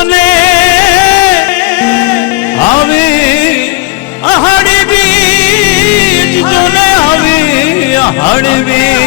જોને આવે આહાડી બીજ જોને આવે આહાડી બીજ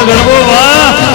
વાહ ગણવો વાહ.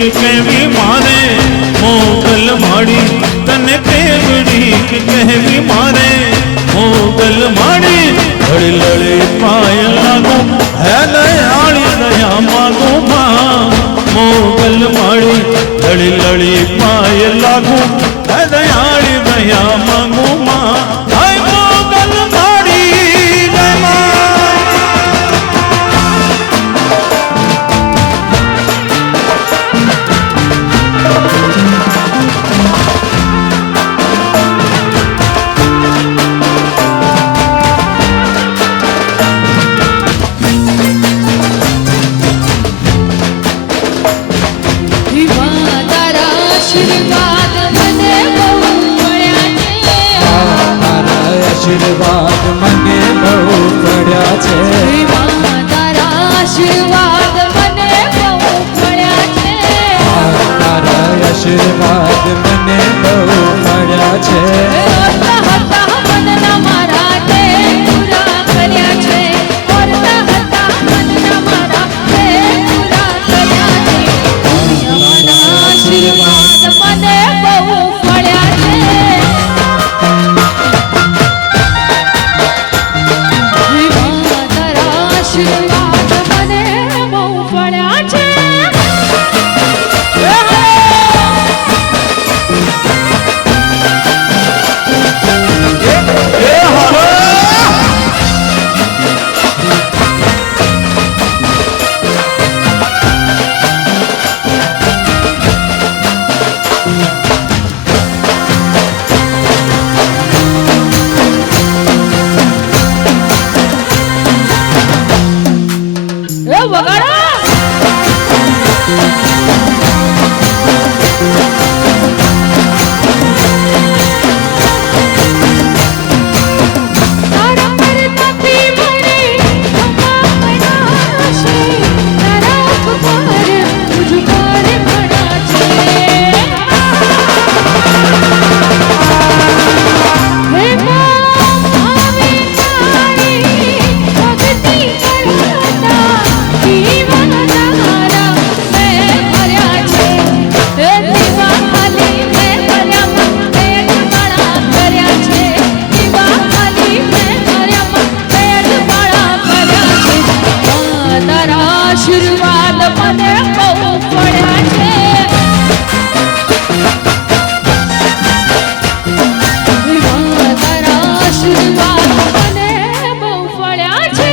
कहवी मारे मोगल माड़ी तने केवड़ी कहवी मारे मोगल माड़ी लड़ी लड़ी पाय लागू है दयाली दया मागू माँ मोगल माड़ी लड़ी लड़ी पाय लागू है दयाली दया मागू माँ मोगल माड़ी जय माँ आशीर्वाद મને બહુ મળ્યા છે તારા આશીર્વાદ મને બહુ પડ્યા છે તારા આશીર્વાદ મને બહુ મળ્યા છે તારા આશીર્વાદ મને બહુ પડ્યા છે ઓરતા હતા મનના મારા તે પૂરા કર્યા છે ઓરતા હતા મનના મારા તે પૂરા કર્યા છે દુનિયાના આશીર્વાદ મને બહુ મળ્યા છે તારા આશીર્વાદ મને બહુ મળ્યા છે વગાડો તારા પરતાથી મને ખંભા બનાશે તારા ઉપર ઉજગાર ભણા છે હે આવે તારી ભક્તિ કરતા જીવન તારા મેં ભર્યા છે હે દીવા ખાલી મેં ભર્યા પેટ માળા કર્યા છે દીવા ખાલી મેં ભર્યા પેટ માળા કર્યા છે તારા આશીર્વાદ મને બહુ પડ્યા છે તારા આશીર્વાદ મને બહુ પડ્યા છે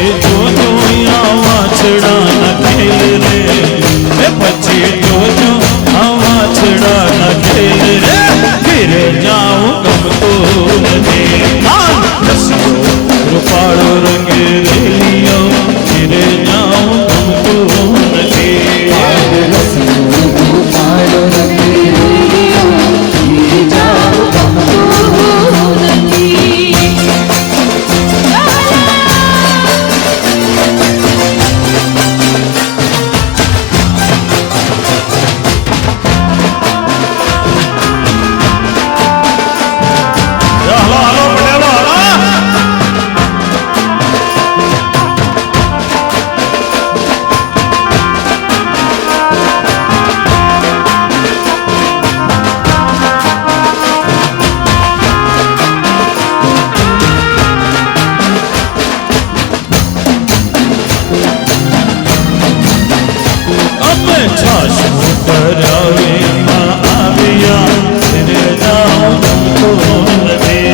પછી જોજો આ વાછડાના ખેલ રે એ પછી જોજો આ વાછડાના ખેલ રે ઘેરે જાઉં ગમતું નથી રસિયો રૂપાળો રંગ રેલિયો ઘેરે જાઉં ગમતું નથી મારો રંગીલો ઈ જાવ હાલો હાલો પટેલો હાલો અમે છાશ કરાવીમાં આવ્યા ઘેરે જાઉં ગમતું નથી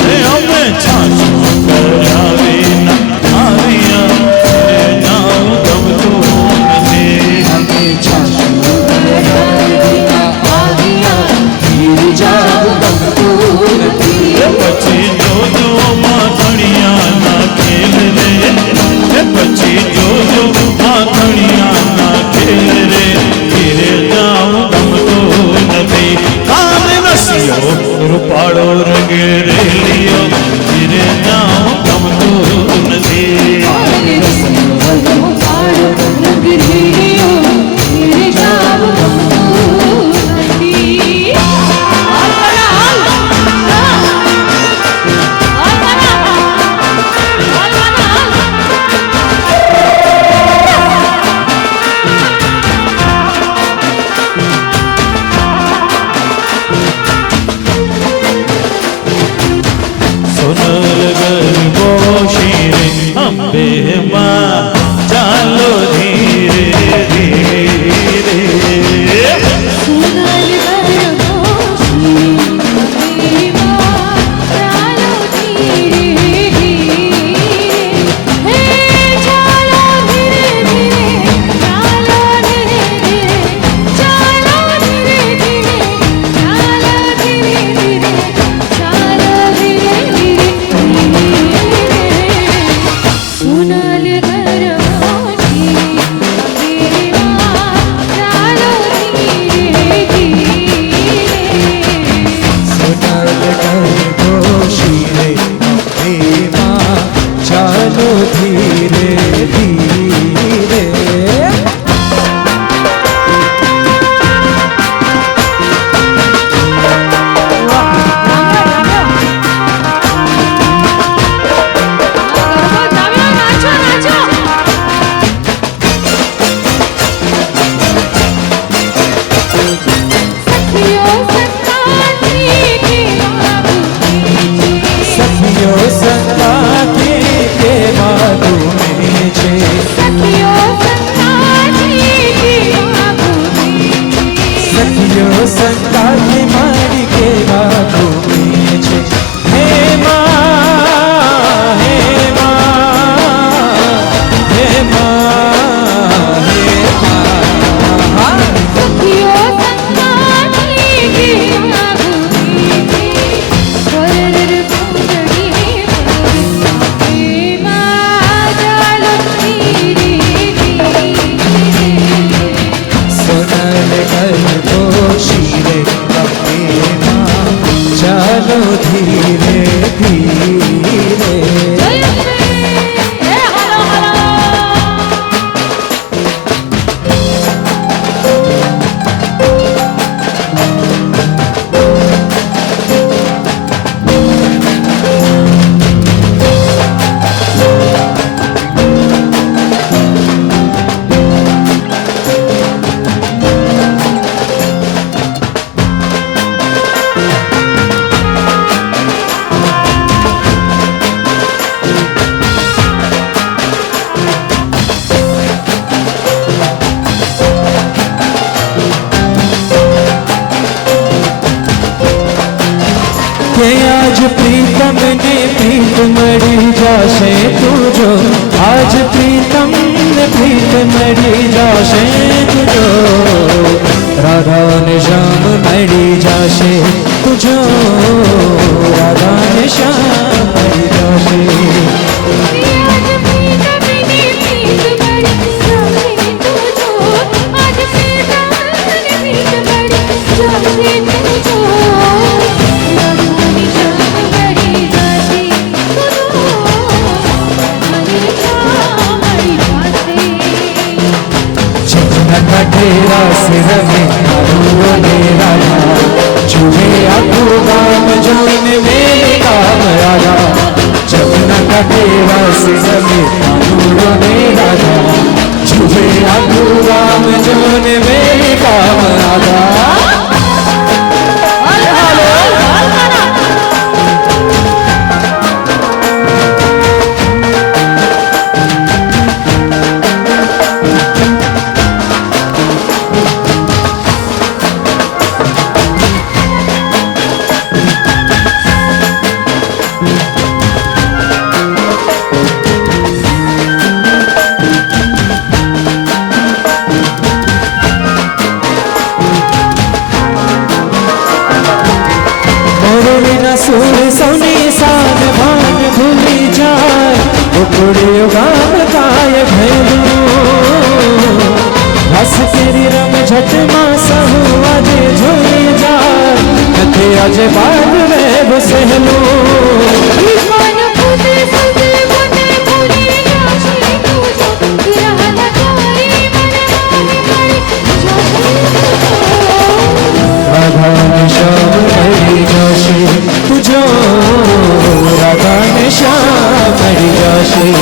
હે અમે છાશ કરાવીના આવ્યા ઘેરે જાઉં ગમતું નથી એ પછી જોજો માખણિયાના ખેલ રે એ પછી જોજો માખણિયાના ખેલ રે ઘેરે જાઉં ગમતું નથી કાને નસિયો રૂપાળો રંગ રેલિયો ઘેરે જાઉં ગમતું નથી સોનલ प्रीतम ने प्रीत मरी जाशे तुझो आज प्रीतम ने प्रीत मरी जाशे तुझो राधा ने श्याम मरी जाशे तुझो राधा ने श्याम मरी जाशे तेरा सिर में ने राजा झूमे आखू गाम जोन में काम राजा जमुना का तेरा सिर में ने राजा झूमे आखू गाम जोन में काम राजा सुर सोनी सान भान भूली जाए उकड़ियो गाम काय भैलू हस तेरी रम झट मां सहु अजे झोली जाए कथे अजे बाग में बसहलू राधा ने श्याम मरी जाशे तुझो राधा ने श्याम मरी जाशे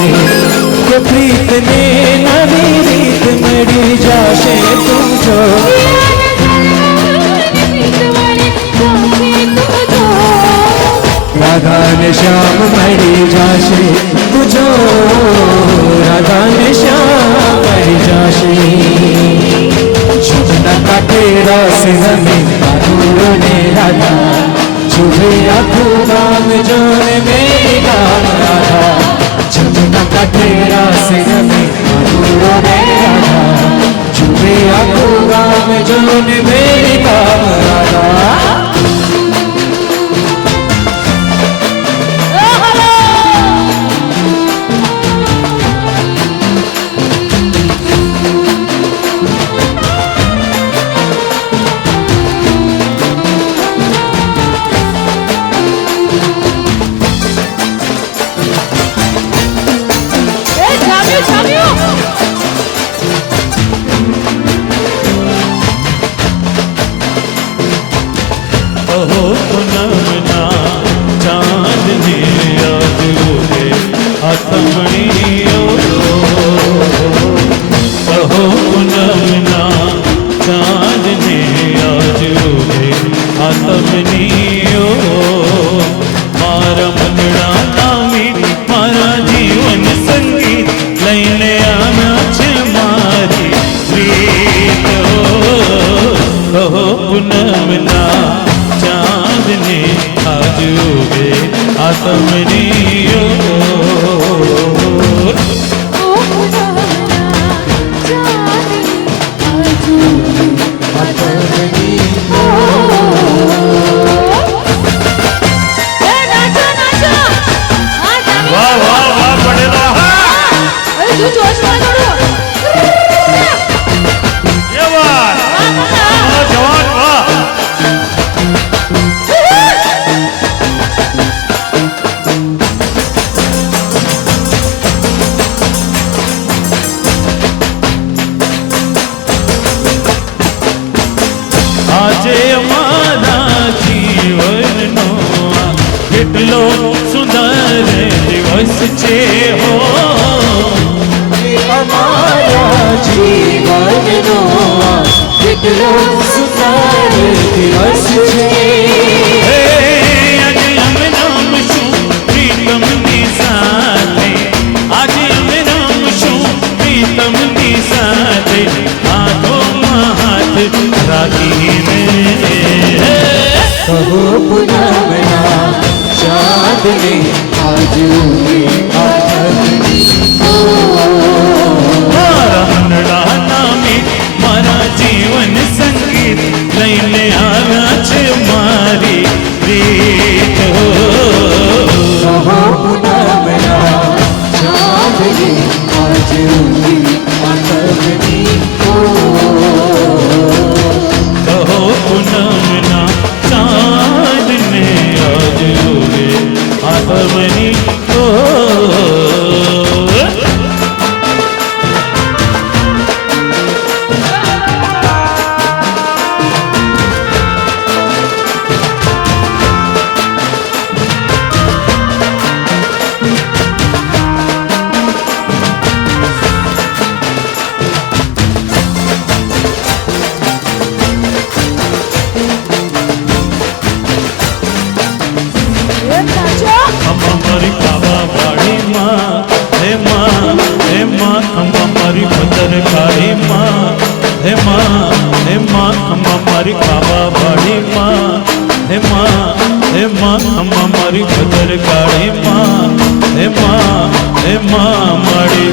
को प्रीत ने नवी रीत मरी जाशे तुझो राधा ने श्याम मरी जाशे तुझो राधा ने श्याम मरी जाशे जमुना का तेरा सिर में ने राधा झूमे आखू गाम जोन में काम राधा जमुना का तेरा सिर में ने राधा झूमे आखू गाम जोन में काम राधा ચાંદને આજ ઉગે આઠમની મારા મનડાના મીત મારા જીવન સંગીત લઈને આવ્યા છે મારી રીત કહો પૂનમના ચાંદને આજ ઉગે આઠમની કહો પૂનમના ચાંદને આજ ઉગે આઠમની અમારી કાવા વાડીમાં હે માં અમારી ભદ્રકાળીમાં હે માં અમારી કાવા વાડીમાં હે માં અમારી ભદ્રકાળીમાં હે માં માડી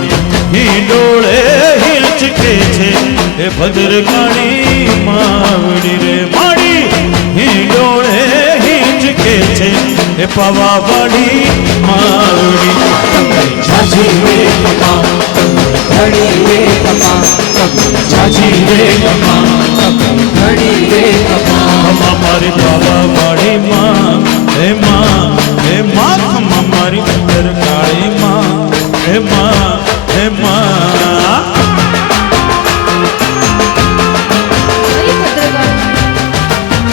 હિંડોળે હિંચકે છે હે ભદ્રકાળી માવડી રે માડી હિંડોળે હિંચકે છે હે પાવાવાડી માવડી ઝાઝી રે કમા ઘડી રે કમા ઝાઝી રે કમા ઘડી રે કમા મારી પાવાવાડી માં હે માં ખમા મારી ભદ્રકાળી માં હે માં હરી ભદ્રકાળી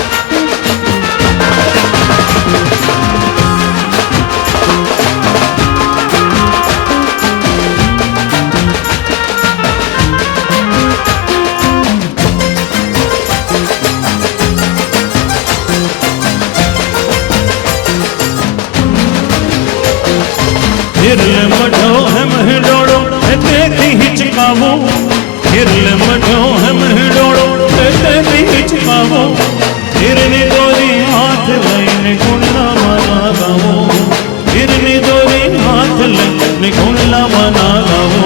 हिरल मढो हम हिडोड़ो तेरी हिचकावो हिरल मढो हम हिडोड़ो तेरी हिचकावो हिरनी दोरी हाथ लईने गुणला मना गावो हिरनी दोरी हाथ लईने गुणला मना गावो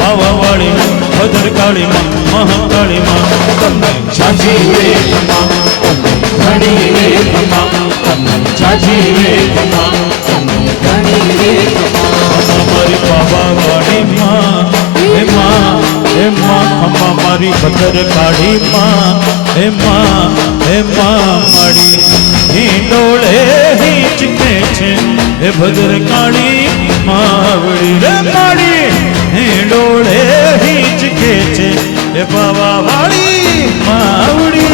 बावावाड़ी भद्रकाળી માં મહાકાળી માં ઝાઝી રે કમા ઘડી રે કમા ઝાઝી રે કમા ઘડી રે કમા અમારી પાવાવાડી માં હે માં ખમા મારી ભદ્રકાળી માં હે માડી હિંડોળે હિંચકે છે હે ભદ્રકાળી માવડી રે માડી હિંડોળે હિંચકે છે હે પાવાવાડી માવડી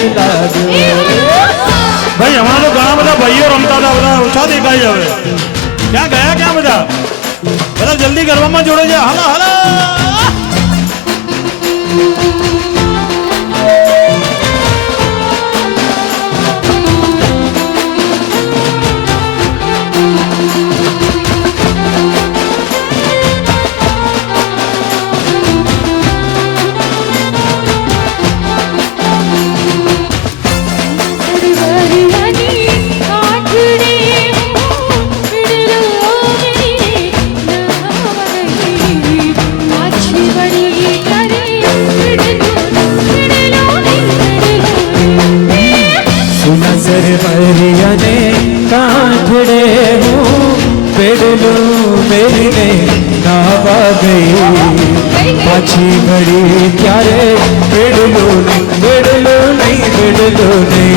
લાગ્યો ભાઈ હમણાં તો ઘણા બધા ભાઈઓ રમતા હતા, બધા ઓછા દેખાય હવે. ક્યાં ગયા ક્યાં બધા? બધા જલ્દી કરવામાં જોડે છે. હાલો હાલો. સરવરિયાને કાંઠડે હું પેડલું મેલીને નાવા ગઈ પાછી વળી ત્યારે પેડલું નહીં રે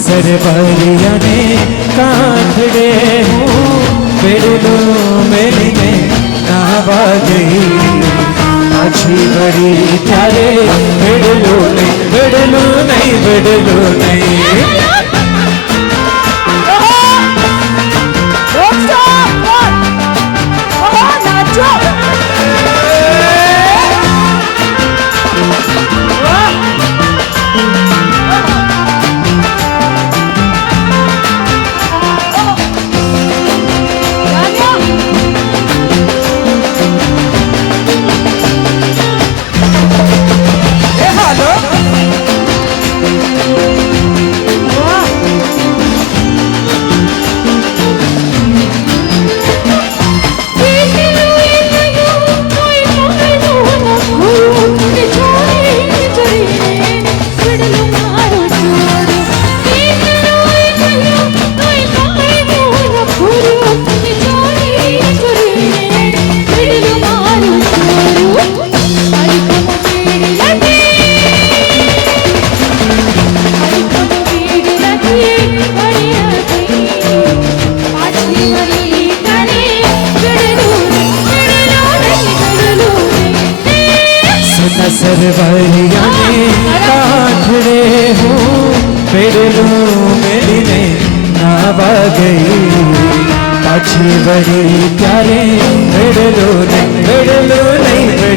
સરવરિયાને કાંઠડે હું પેડલું મેલીને નાવા ગઈ પાછી વળી ત્યારે પેડલું નહીં સરવરિયાને કાંઠડે હું પેડલું મેલીને નાવા ગઈ પાછી વળી ત્યારે પેડલું નહીં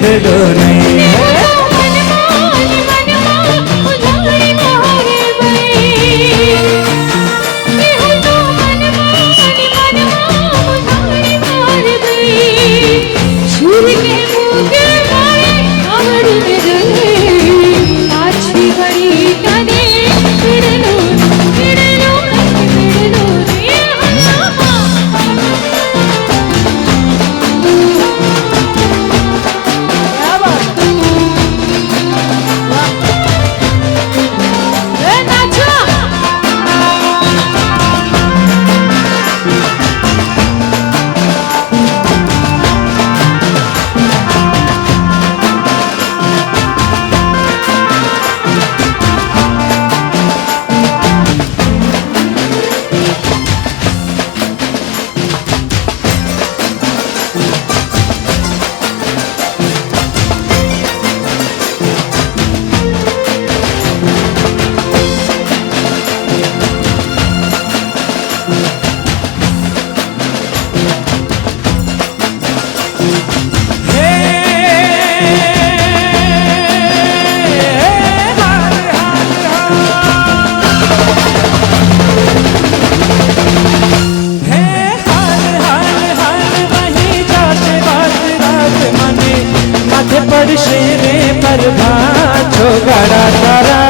પડશે રે પરભા છોગાડા તારા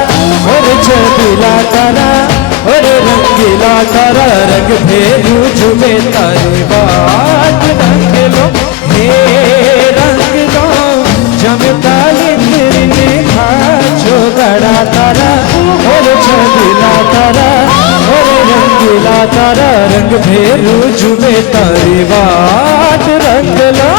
ઓર છબીલા તારા ઓર રંગીલા તારા રંગ ભેલું જુએ તારી વાત રંગલો હે રંગલો જમતા લીધને ખા છોગાડા તારા ઓર છબીલા તારા तारा रंग भेरू जुबे तारी वाट रंगला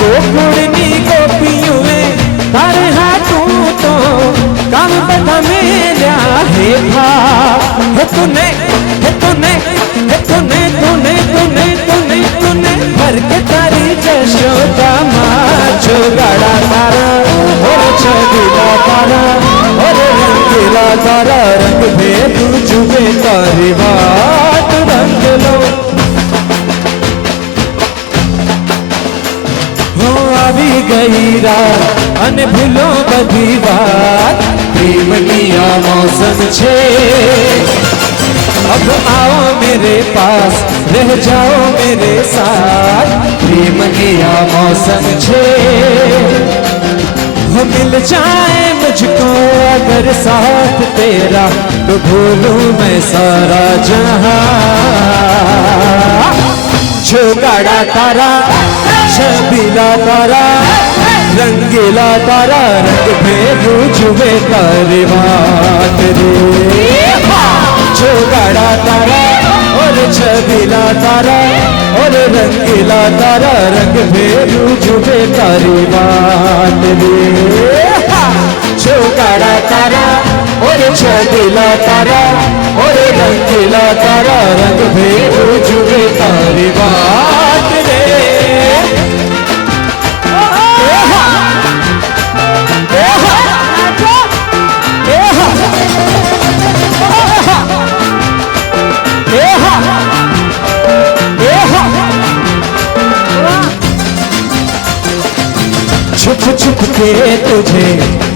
गोकुड़नी गोपियों में तारे हाथों तो काम बता मेरा हे था हे तूने हे तूने हे तूने तूने तूने तूने तूने भर के तारी जशोदा माँ जुगाड़ा तारा और छबीला तारा और रंगीला तारा रंग भेदू जुबे तारी बात रंग लो આવી ગઈ રાત અને ભૂલો બધી વાત પ્રેમની આ મૌસમ છે अब आओ मेरे पास रह जाओ मेरे साथ प्रेमनी आ मौसम छे हो मिल जाए मुझको अगर साथ तेरा तो भूलूं मैं सारा जहां जुगाड़ा तारा छबीला तारा रंगीला तारा रंग भेदू जुबे तारी बात रे जुगाड़ा तारा और छबीला तारा और रंगीला तारा रंग भेदू जुबे तारी बात रे जुगाड़ा तारा और छबीला तारा और रंगीला तारा रंग भेदू जुबे तारी बात रे छुप छुप के तुझे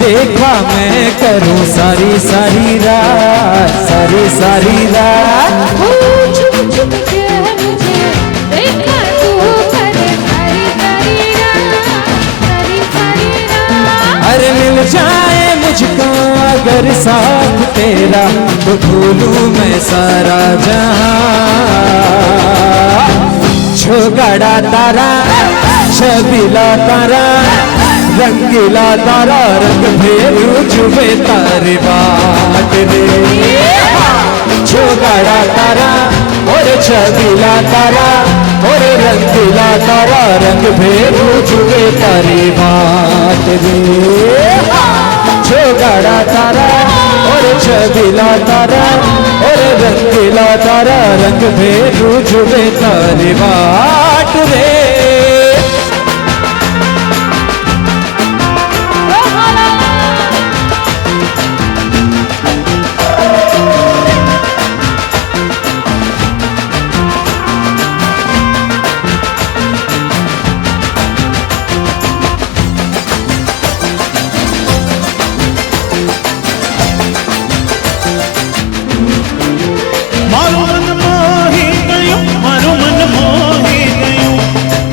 देखा मैं करूं सारी सारी रात सारी सारी रात छुप छुप के मुझे देखा तू करे सारी सारी रात अरे मिल जाए मुझको अगर साथ तेरा तो भूलूं मैं सारा जहां जुगाड़ा तारा छबीला तारा रंगीला तारा रंग भेदू जुबे तारी बात रे जुगाड़ा तारा और छबीला तारा और रंगीला तारा रंग भेदू जुबे तारी बात रे जुगाड़ा तारा और छबीला तारा और रंगीला तारा रंग भेदू जुबे तारी बात रे મારું મન મોહી ગયું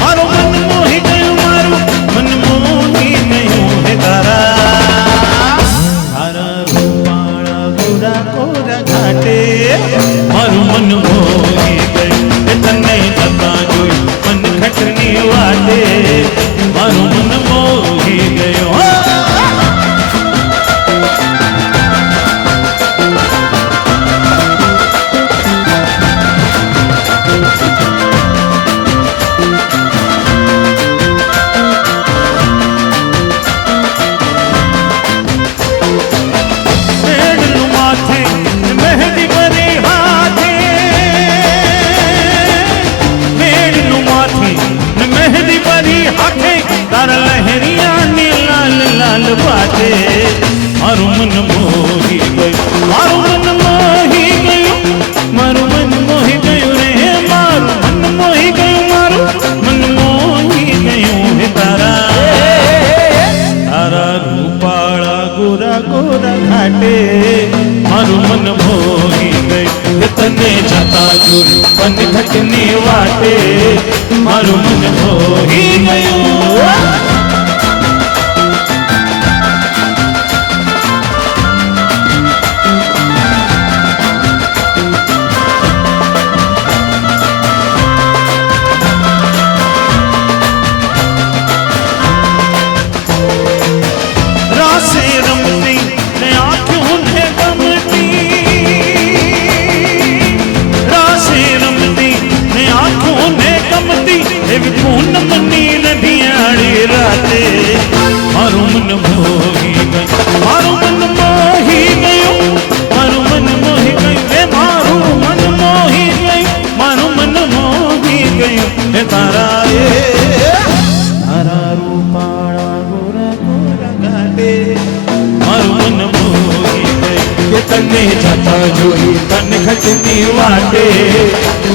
સંગતની વાટે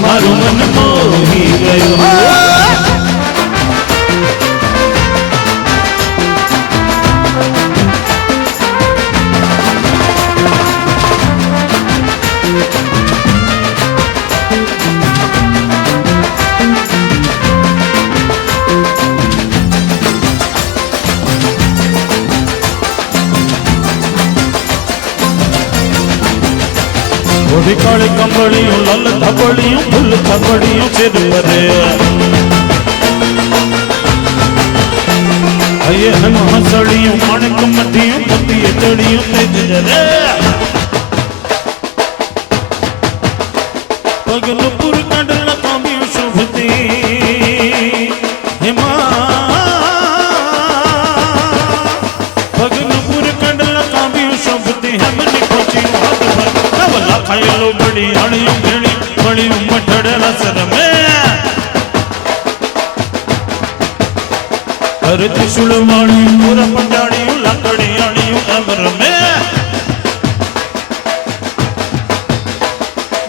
મારું મન મોહી ગયું. ઓઢી કાળી કંબળીયું લાલ ધબળીયું ફૂલ થબળીયું સિર પરે હૈયે હેમ હસળીયું માણક મઢીયું પતિએ ચડીયું તેજ જરે પગનું પુર કાઢલ કામ્યું શુભતી પગનું પુર કાઢલ કામ્યું શુભતી હેમની ખોચી હાથ ભર નવલા ખાયેલો બડી હણિયું ભેણી મળ્યું મઠડ રસર મે હર ત્રિશુળ વાણિયું પુર પંજાણિયું લાકડી આણિયું અમર મે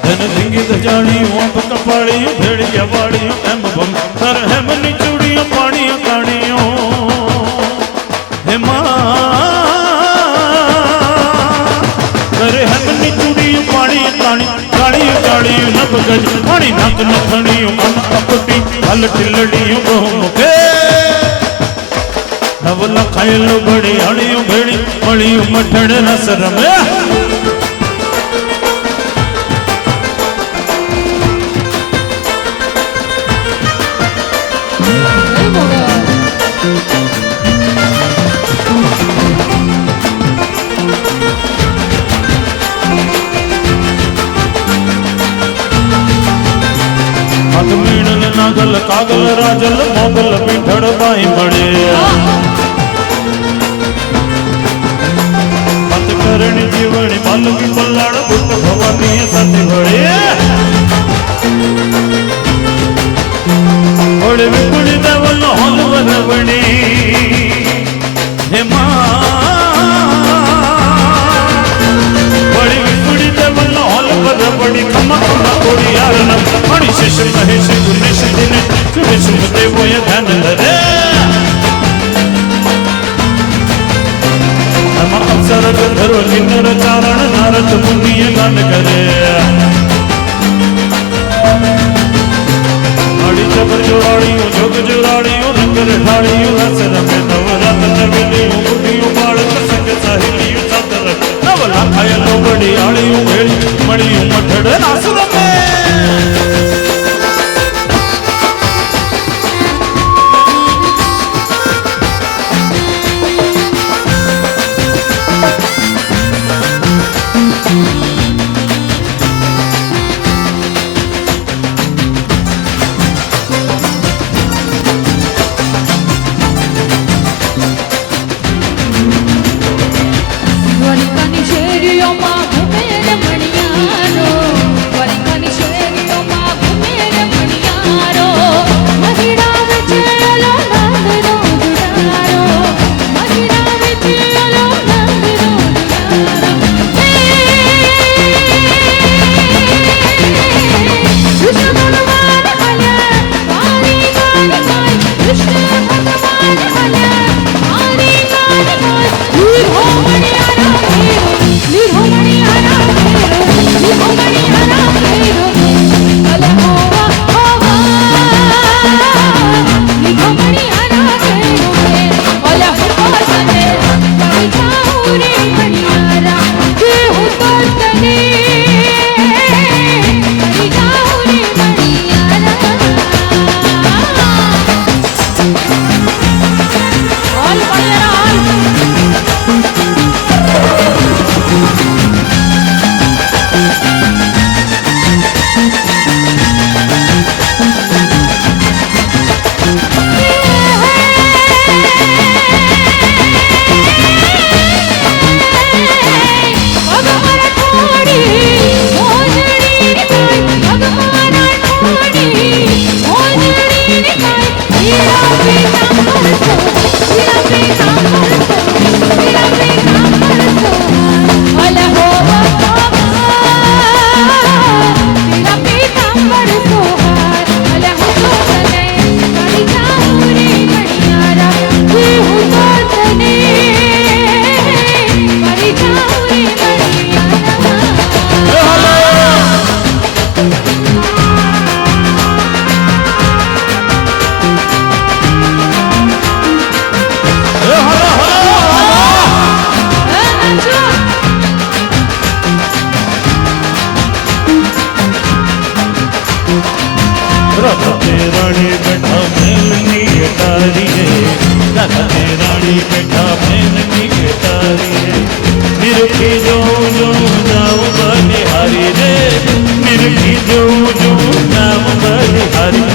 ધન ધીંગી ધજાણિયું આંખ કપાળિયું ભેડિયા વાળિયું એમ ભમ હર હેમની ચૂડિયું પાણીયું કાણિયું કરે હેમની ચૂડિયું પાણી કાળિયું કાળિયું નભ ગજ પાણી નાક નથણિયું અન કપટી હલ ટિલડિયું બહુ મુખે નવલા ખાયેલું બળી હળિયું ભેળી મળ્યું મઠડ રસ રમે નાગલ કાગલ રાજલ મોગલ પીઠળ બાઈ મળે પત કરણી જીવણી બાલકી પલ્લાડ બુટ ભવાની સાથે ભળે ઓળે વિપુડી દેવલ હોલ વરવણી હે વળી વિપુડી દેવલ હોલ વરવણી ખમા ખમા કોડી યાર મણી શેષ મહેશ ગુણેશ દિને સુરેશ દેવોય ધન ધરે આમાં અક્ષર ગંધર્વ કિન્નર ચારણ નારદ મુનિય ગાન કરે આડી જબર જોડાળીયું જોગ જોડાળીયું રંગ રઠાળીયું રસ રમે નવરાત નવેલીયું બુઢીયું બાળક સંગ સહેલીયું ચાદર નવલા ખાયેલો બડી આળીયું ભેળી મળીયું મઠડ રાસ રમે राधा ने रानी बैठा प्रेम की तारी रे निरखी जो जाऊं बलिहारी रे निरखी जो जाऊं बलिहारी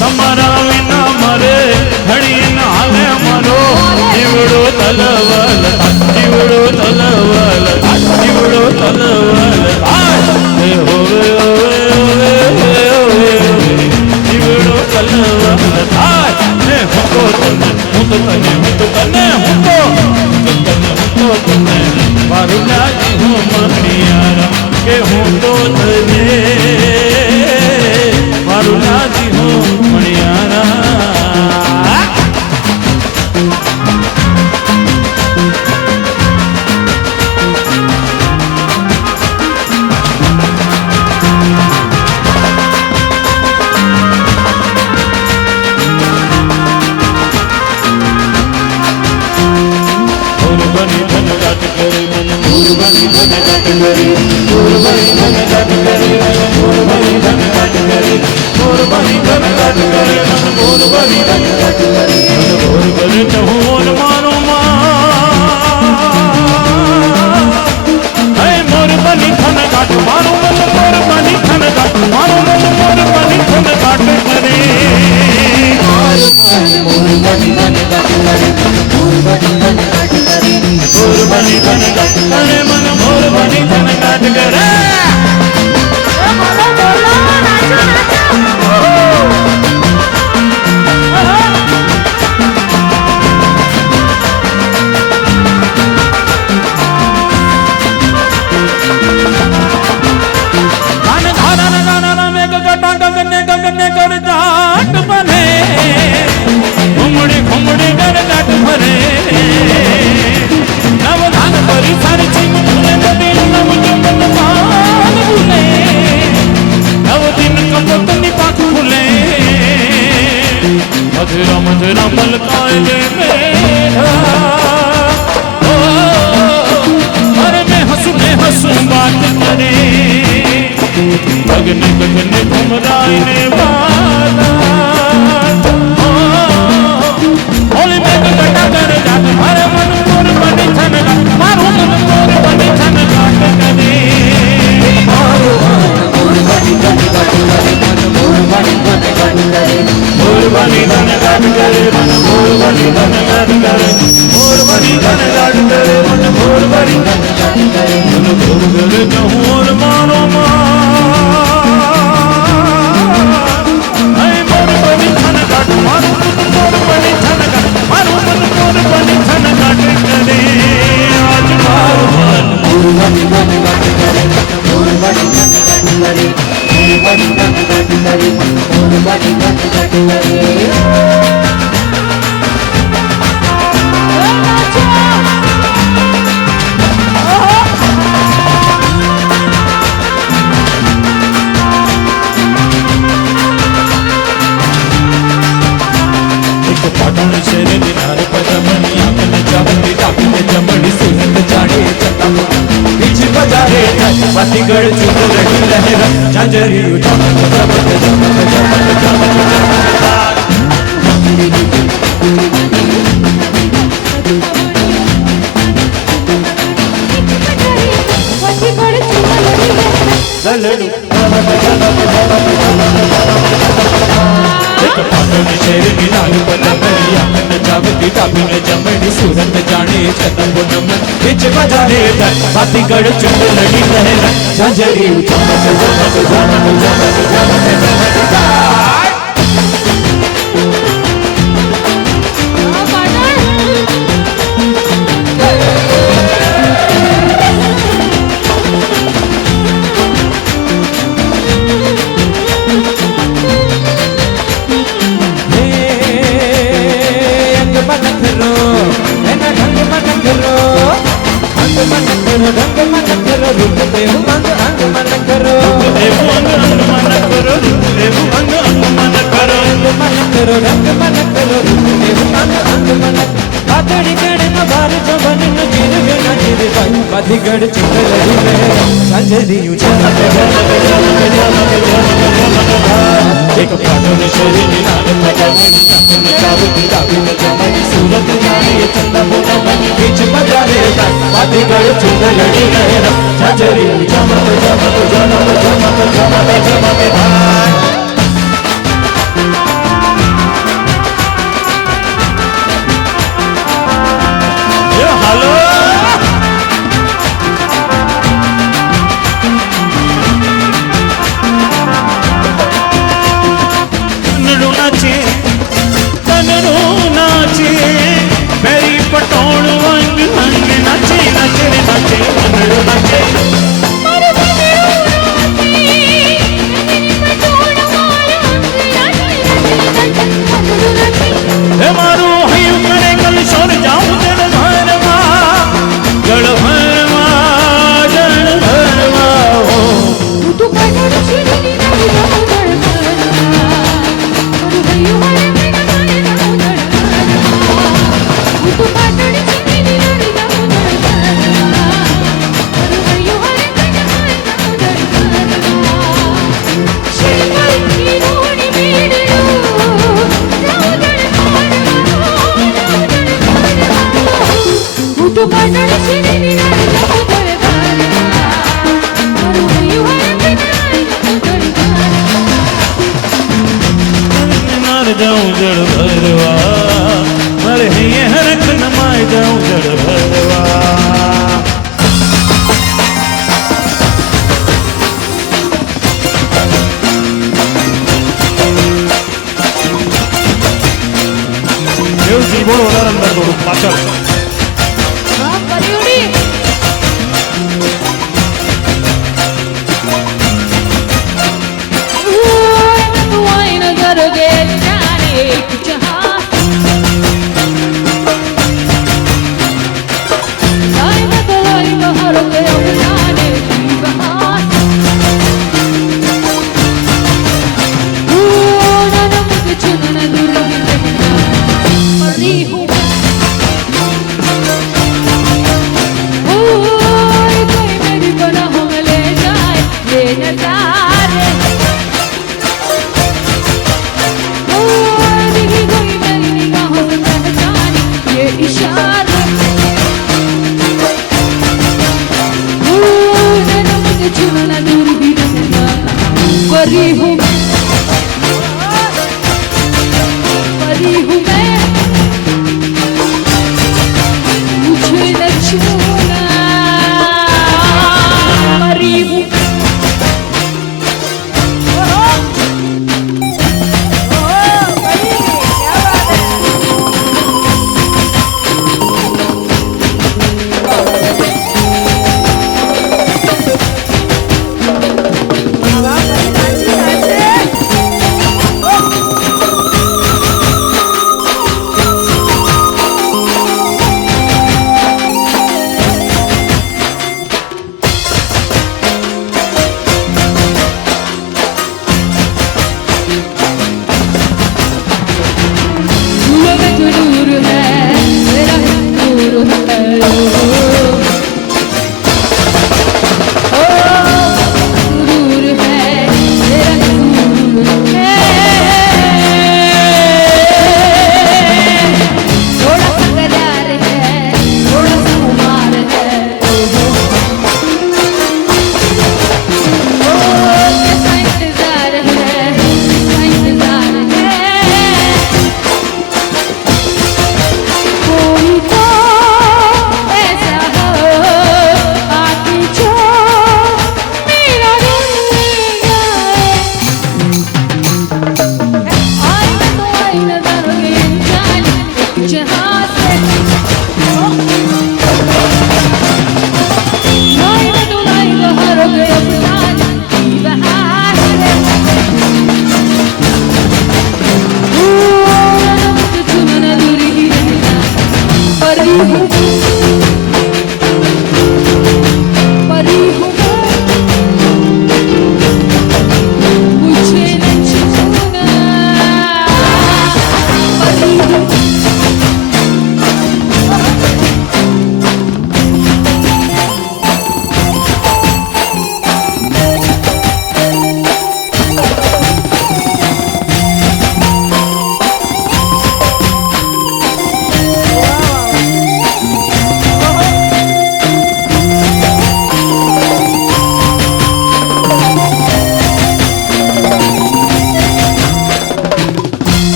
તમારા વિના મરે ઘડી ના હાલે મરો જીવડો તલવલ જીવડો તલવલ જીવડો તલવલ હે હોવે હોવે હોવે જીવડો તલવલ હે હું તો તને મારું લાજી હું મણિયારા કે હું તો તને મારું લાજી હું મણિયારા बातीगढ़ चुप रही लहरा झांझरी शेरनी लाल पदमरिया नचावती टापीने जमनी सूरत जाने छतम नमन बिच बजारे बातीगढ़ चुप लड़ी लहरा झांझरी बातीगढ़ चुप लड़ी लहरा झांझरी એક પાટણ શહેરની નાની મજાની નાખને ચાવતી ડાબીને જમાઈ સુરત જાણી ચંદા પૂનમની બીચ બજારે માથી ગળે ચૂંદ લડી ગયે જાજરી જમત જમત જનમ જમત જમત જમત ભાઈ હાલો તનડું નાચે બેરી પટોળ અંગ અંગ નાચે નાચે રે નાચે તનડું નાચે મારું હે મારું હૈયું કરે કલ સોર જાઉં જળ ભરમાં જળ ભરમાં જળ ભરમાં હો તું પાટણ શિરની નાની જાઉં જાઉં જળ ભરવા મારે હૈયે હરખ નમાય જાઉં જળ ભરવા દેવજી બોલો અંદર અંદર થોડું પાછળ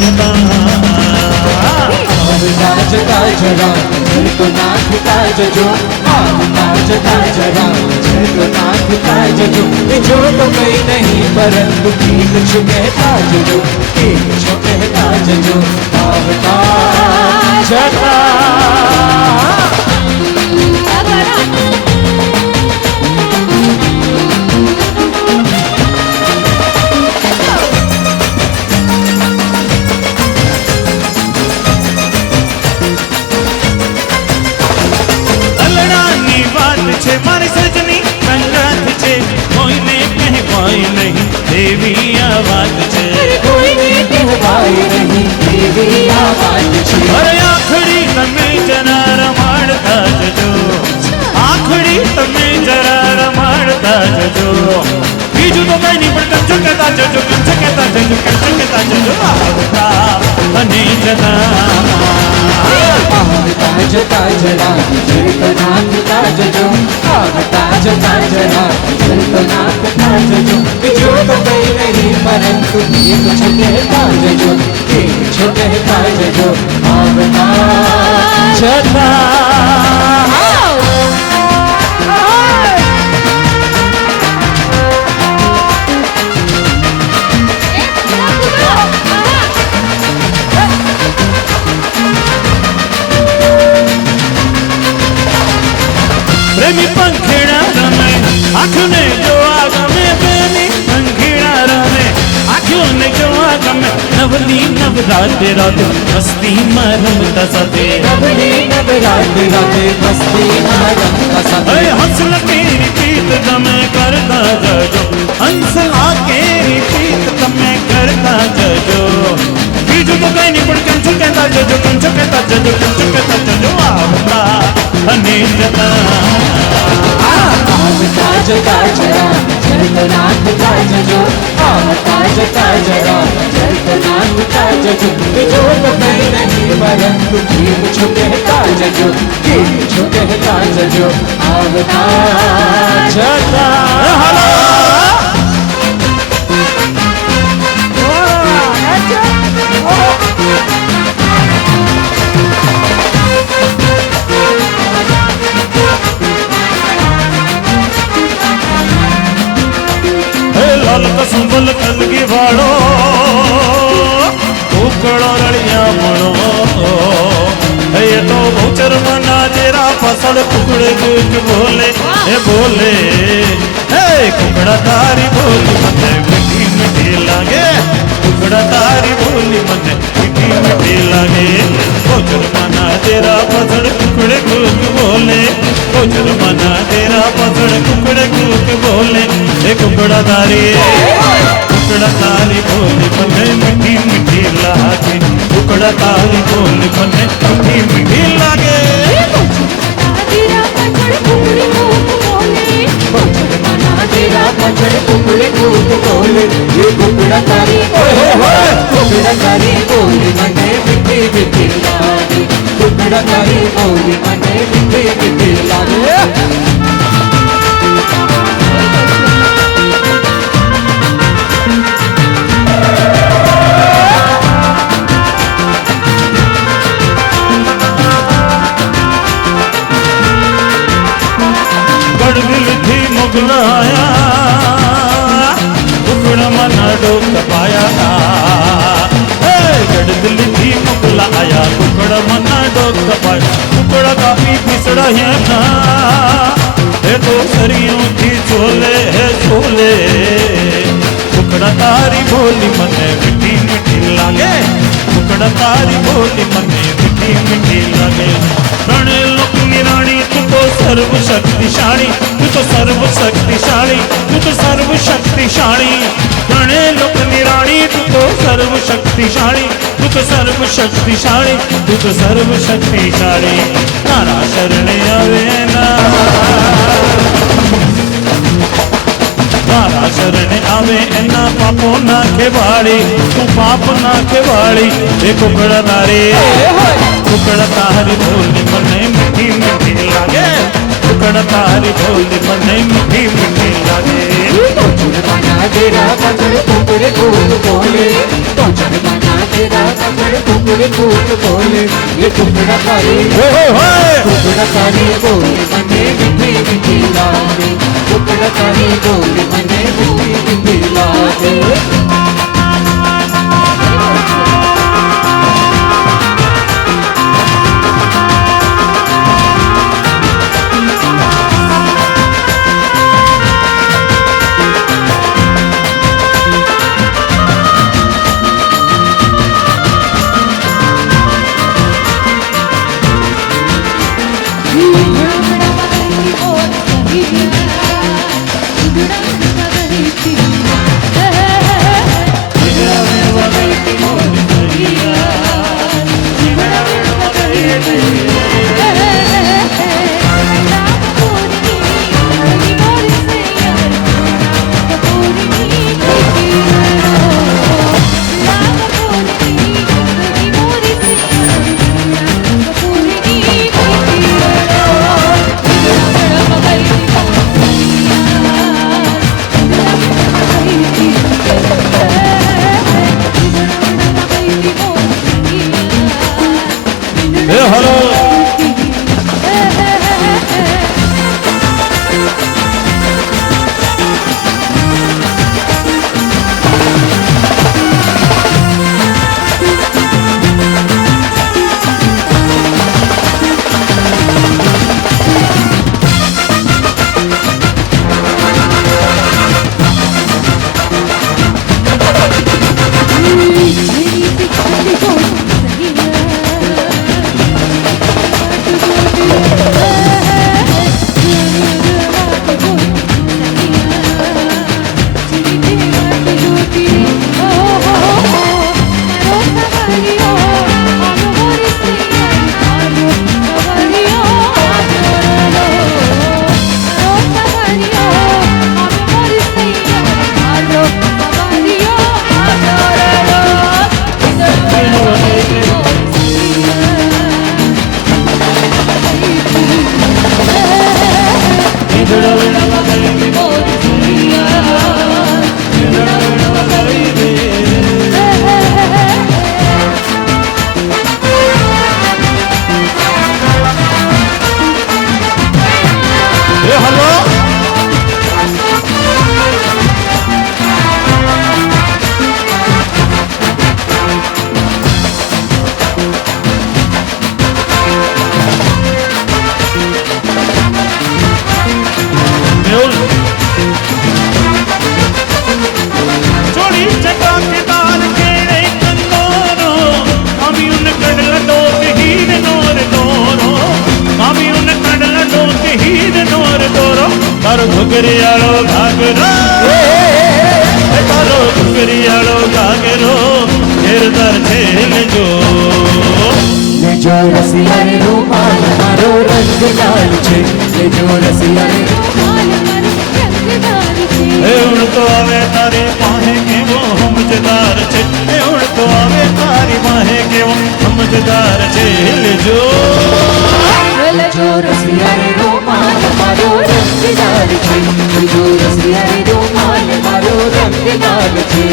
जता ताज ताज राम जय तो नाथ ताज जो ताज ताज राम जय तो नाथ ताज जो तो कहीं नहीं परंतु ठीक छुके ताज जो ठीक छुके ताज जो ताज અલડાની વાત છે મારી સજની સંગાથ છે કોઈને કહેવાય નહીં દેવી આ વાત છે कोई ने कहवाई नहीं देवी आवाज छे અરે આખડી તમે જરા રમાડતા જજો આખડી તમે જરા રમાડતા જજો બીજું તો કઈ નહીં પણ કંચો કહેતા જજો કંચો કહેતા જજો કંચો કહેતા જજો આવતા અને જતા ताज ताज राम जय तो नाथ ताज जो ताज ताज राम जय तो नाथ ताज जो तो कहीं नहीं परंतु एक छुटे ताज जो एक छुटे ताज जो जता પ્રેમી પંખીડા રમે આંખને જોવા ગમે પ્રેમી પંખીડા રમે આંખને જોવા ગમે નવલી નવરાત્રે રાતે મસ્તીમાં રમતા સાથે नवली नवरात राते मस्ती रंगता साथे અરે હંસલા કેરી પીત તમે કરતા જજો હંસલા કેરી પીત તમે કરતા જજો બીજું તો કઈ નહીં પણ કંચો કહેતા જજો કંચો કહેતા જજો કંચો કહેતા જજો આવતા અને જતા ताज ताज राम जय तो नाथ ताज जो ताज ताज राम जय तो नाथ ताज जो तो कहीं नहीं परंतु ठीक छुटे ताज जो ठीक छुटे ताज जो आवता जता લાલ કસુંબલ કલગી વાળો ઉકળો રળિયા મળો એ તો ભૂચર મના જેરા ફસડ કુકડે કુક બોલે એ બોલે હે કુકડા તારી બોલી મને મીઠી મીઠી લાગે કુકડા તારી બોલી મને મીઠી મીઠી લાગે ભૂચર મના જેરા ફસડ કુકડે કુક બોલે ભૂચર મના જેરા ફસડ કુકડે કુક બોલે એ કુકડા તારી બોલી મને મીઠી મીઠી લાગે કુકડા તારી બોલી મને મીઠી મીઠી લાગે कुकड़े कूक बोले ये कुकड़ा तारी बोली मने मिठी मिठी लागे कुकड़ा तारी बोली मने मिठी मिठी लागे ગડગિલ થી મુગલાયા કુકડા મના ડોક પાયા ગડગિલ થી મુગલાયા કુકડા મના ડોક પાયા કુકડા કાપી પીસડાયા ના એ તો સરિયું થી ચોલે હે ચોલે કુકડા તારી બોલી મને મીઠી મીઠી લાગે કુકડા તારી બોલી મને મીઠી મીઠી લાગે રણે લોકની રાણી તું તો સર્વ શક્તિશાળી તું તો સર્વ શક્તિશાળી તું તો સર્વ શક્તિશાળી રણે લોકની રાણી તું તો સર્વ શક્તિશાળી તું તો સર્વ શક્તિશાળી તું તો સર્વ શક્તિશાળી તારા શરણે આવે ના તારા શરણે આવે એના પાપો નાખે વાળી તું પાપ નાખે વાળી એ કુકડા તારી કુકડા તારી બોલી મને મીઠી મીઠી લાગે કુકડા તારી બોલી મને મીઠી મીઠી લાગે तेरा पकड़ कुकड़े कूक बोले तो चढ़ मना तेरा बोले ये टुकड़ा कारी टुकड़ा कारी बोले मने मिठी मिठी लागे टुकड़ा कारी बोले मने मिठी मिठी लागे તારો ઘુઘરીયાળો ઘાઘરો તારો ઘુઘરીયાળો ઘાઘરો ઘેરદાર છે લેજો લેજો રસિયાને રૂમાલ મારો રંગ લાલ છે લેજો રસિયાને એવડ તો આવે તારી પાસે કેવો સમજદાર છે એવડ તો આવે તારી પાસે કેવો સમજદાર છે લેજો લેજો રસિયાને રૂમાલ મારો રંગ લાલ છે લેજો રસિયાને રૂમાલ મારો રંગ લાલ છે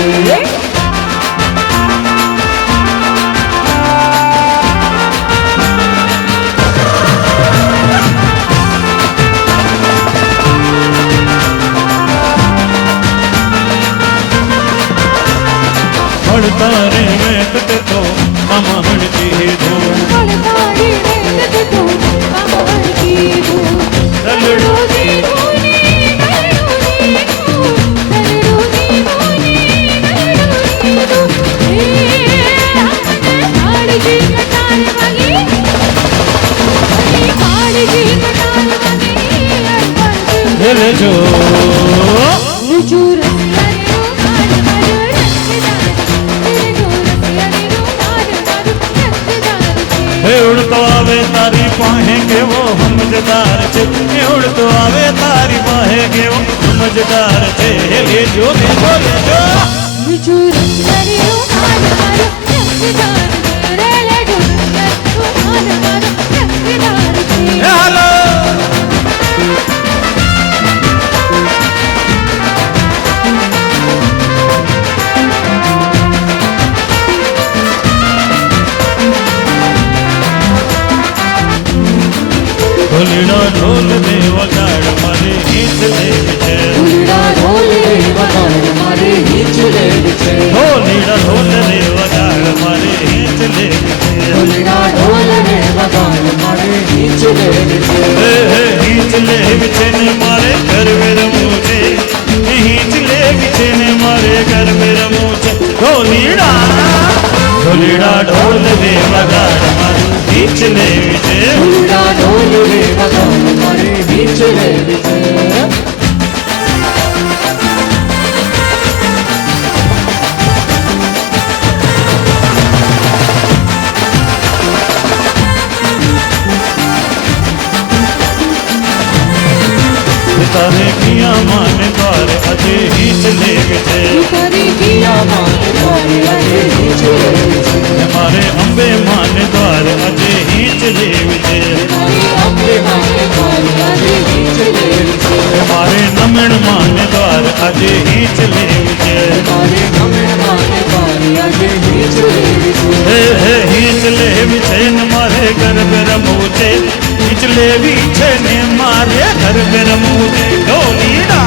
તારે વેત તો અમહણ કીધો લેજો એવડતો આવે તારી પાસે કેવો સમજદાર છે એવડતો આવે તારી પાસે કેવો સમજદાર છે લેજો લેજો લેજો હાલો ઢોલીડા ઢોલ ને વગાડ મારે ગીત લેવી છે ઢોલીડા ઢોલ રે વગાડ મારે હિંચ લેવી છે ઢોલીડા ઢોલ ને વગાડ મારે ગીત લેવી છે ઢોલીડા ઢોલ રે વગાડ મારે હિંચ લેવી છે ગીત લેવી છે ને મારે ગરબે રમવું છે ગીત લેવી છે ને મારે ગરબે રમવું છે ઢોલીડા ઢોલીડા ઢોલ ને વગાડ મારે ગીત લેવી છે ઢોલીડા ઢોલ રે વગાડ મારે હિંચ લેવી છે તારે કિયા માને દ્વારે અજે ગીત લેવી છે તારી પિયા માને મારે આજે હિંચ લેવી છે મારે અંબે માને દ્વારે અજે ગીત લેવી છે મારી અંબે માને મારે આજે હિંચ લેવી છે મારે નમણ માને દ્વારે અજે ગીત લેવી છે મારે ગમે માને મારે આજે હિંચ લેવી છે હે ગીત લેવી છે ને મારે ગરબે રમવું છે ગીત લેવી છે ને મારે ગરબે રમવું છે ઢોલીડા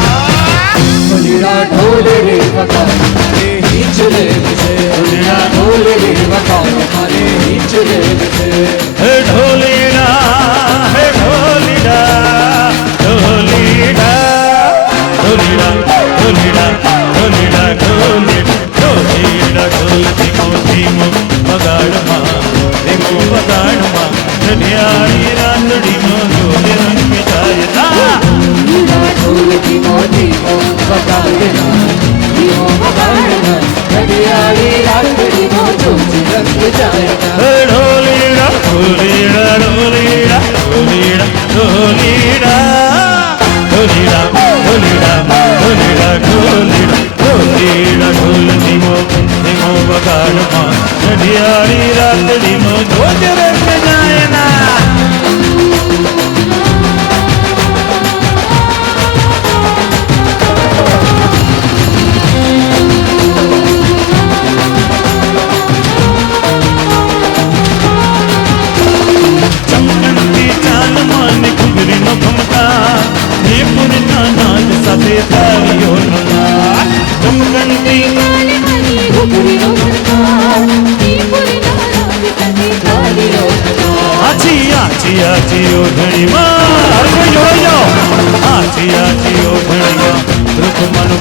ઢોલીડા ઢોલ રે વગાડ મારે હિંચ લેવી છે ઢોલીડા ઢોલ રે વગાડ મારે હિંચ લેવી છે હે ઢોલીડા હે ઢોલીડા ઢોલીડા ઢોલીડા ઢોલીડા ઢોલીડા ઢોલીડા ઢોલ ધીમો ધીમો વગાડમાં ધીમો વગાડમાં ઢડિયાળી રાંધડીનો ઢોલ રંગ જાય ઢોલીડા ઢોલ ધીમો ધીમો વગાડના ધીમો વગાડના ઘડિયાળી રાતડીનો જોજ રંગ જાયના ઢોલીડા ઢોલીડા ઢોલીડા ઢોલીડા ઢોલીડા ઢોલીડા ઢોલીડા ઢોલીડા ઢોલીડા ઢોલીડા ઢોલ ધીમો ધીમો વગાડમાં ઘડિયાળી રાતડીનો જોજ રંગ જાયના ચમકણતી ચાલ માને ઘૂઘરીનો ભમતા હે પુરના નાદ સાથે તારીઓ રમા ચમકણતી ઘૂઘરીનો ભરતા ઈ પૂરી નારાજ કદી તારીઓ આછી આછી આછી ઓઢણીમાં હર કોઈ જોઈ જાઓ આછી આછી ઓઢણીમાં રૂપમાનું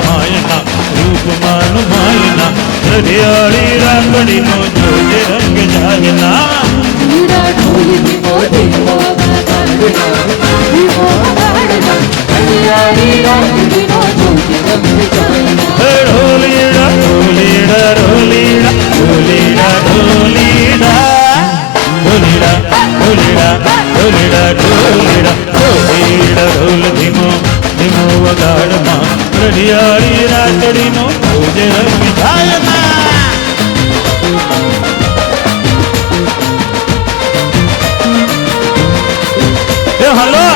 માયના હૃદયાળી રાંગડીનો જોજે રંગ જાગના ઢોલીડા ઢોલ ધીમો ધીમો વગાડના ધીમો વગાડના ઘડિયાળી રાતડીનો જોજ રંગ જાયના ઢોલીડા ઢોલીડા ઢોલીડા ઢોલીડા ઢોલીડા ઢોલીડા ઢોલીડા ઢોલીડા ઢોલીડા ઢોલીડા ઢોલ ધીમો ધીમો વગાડમાં રઢિયાળી રાતડીનો જોજે રંગ જાયના એ હલો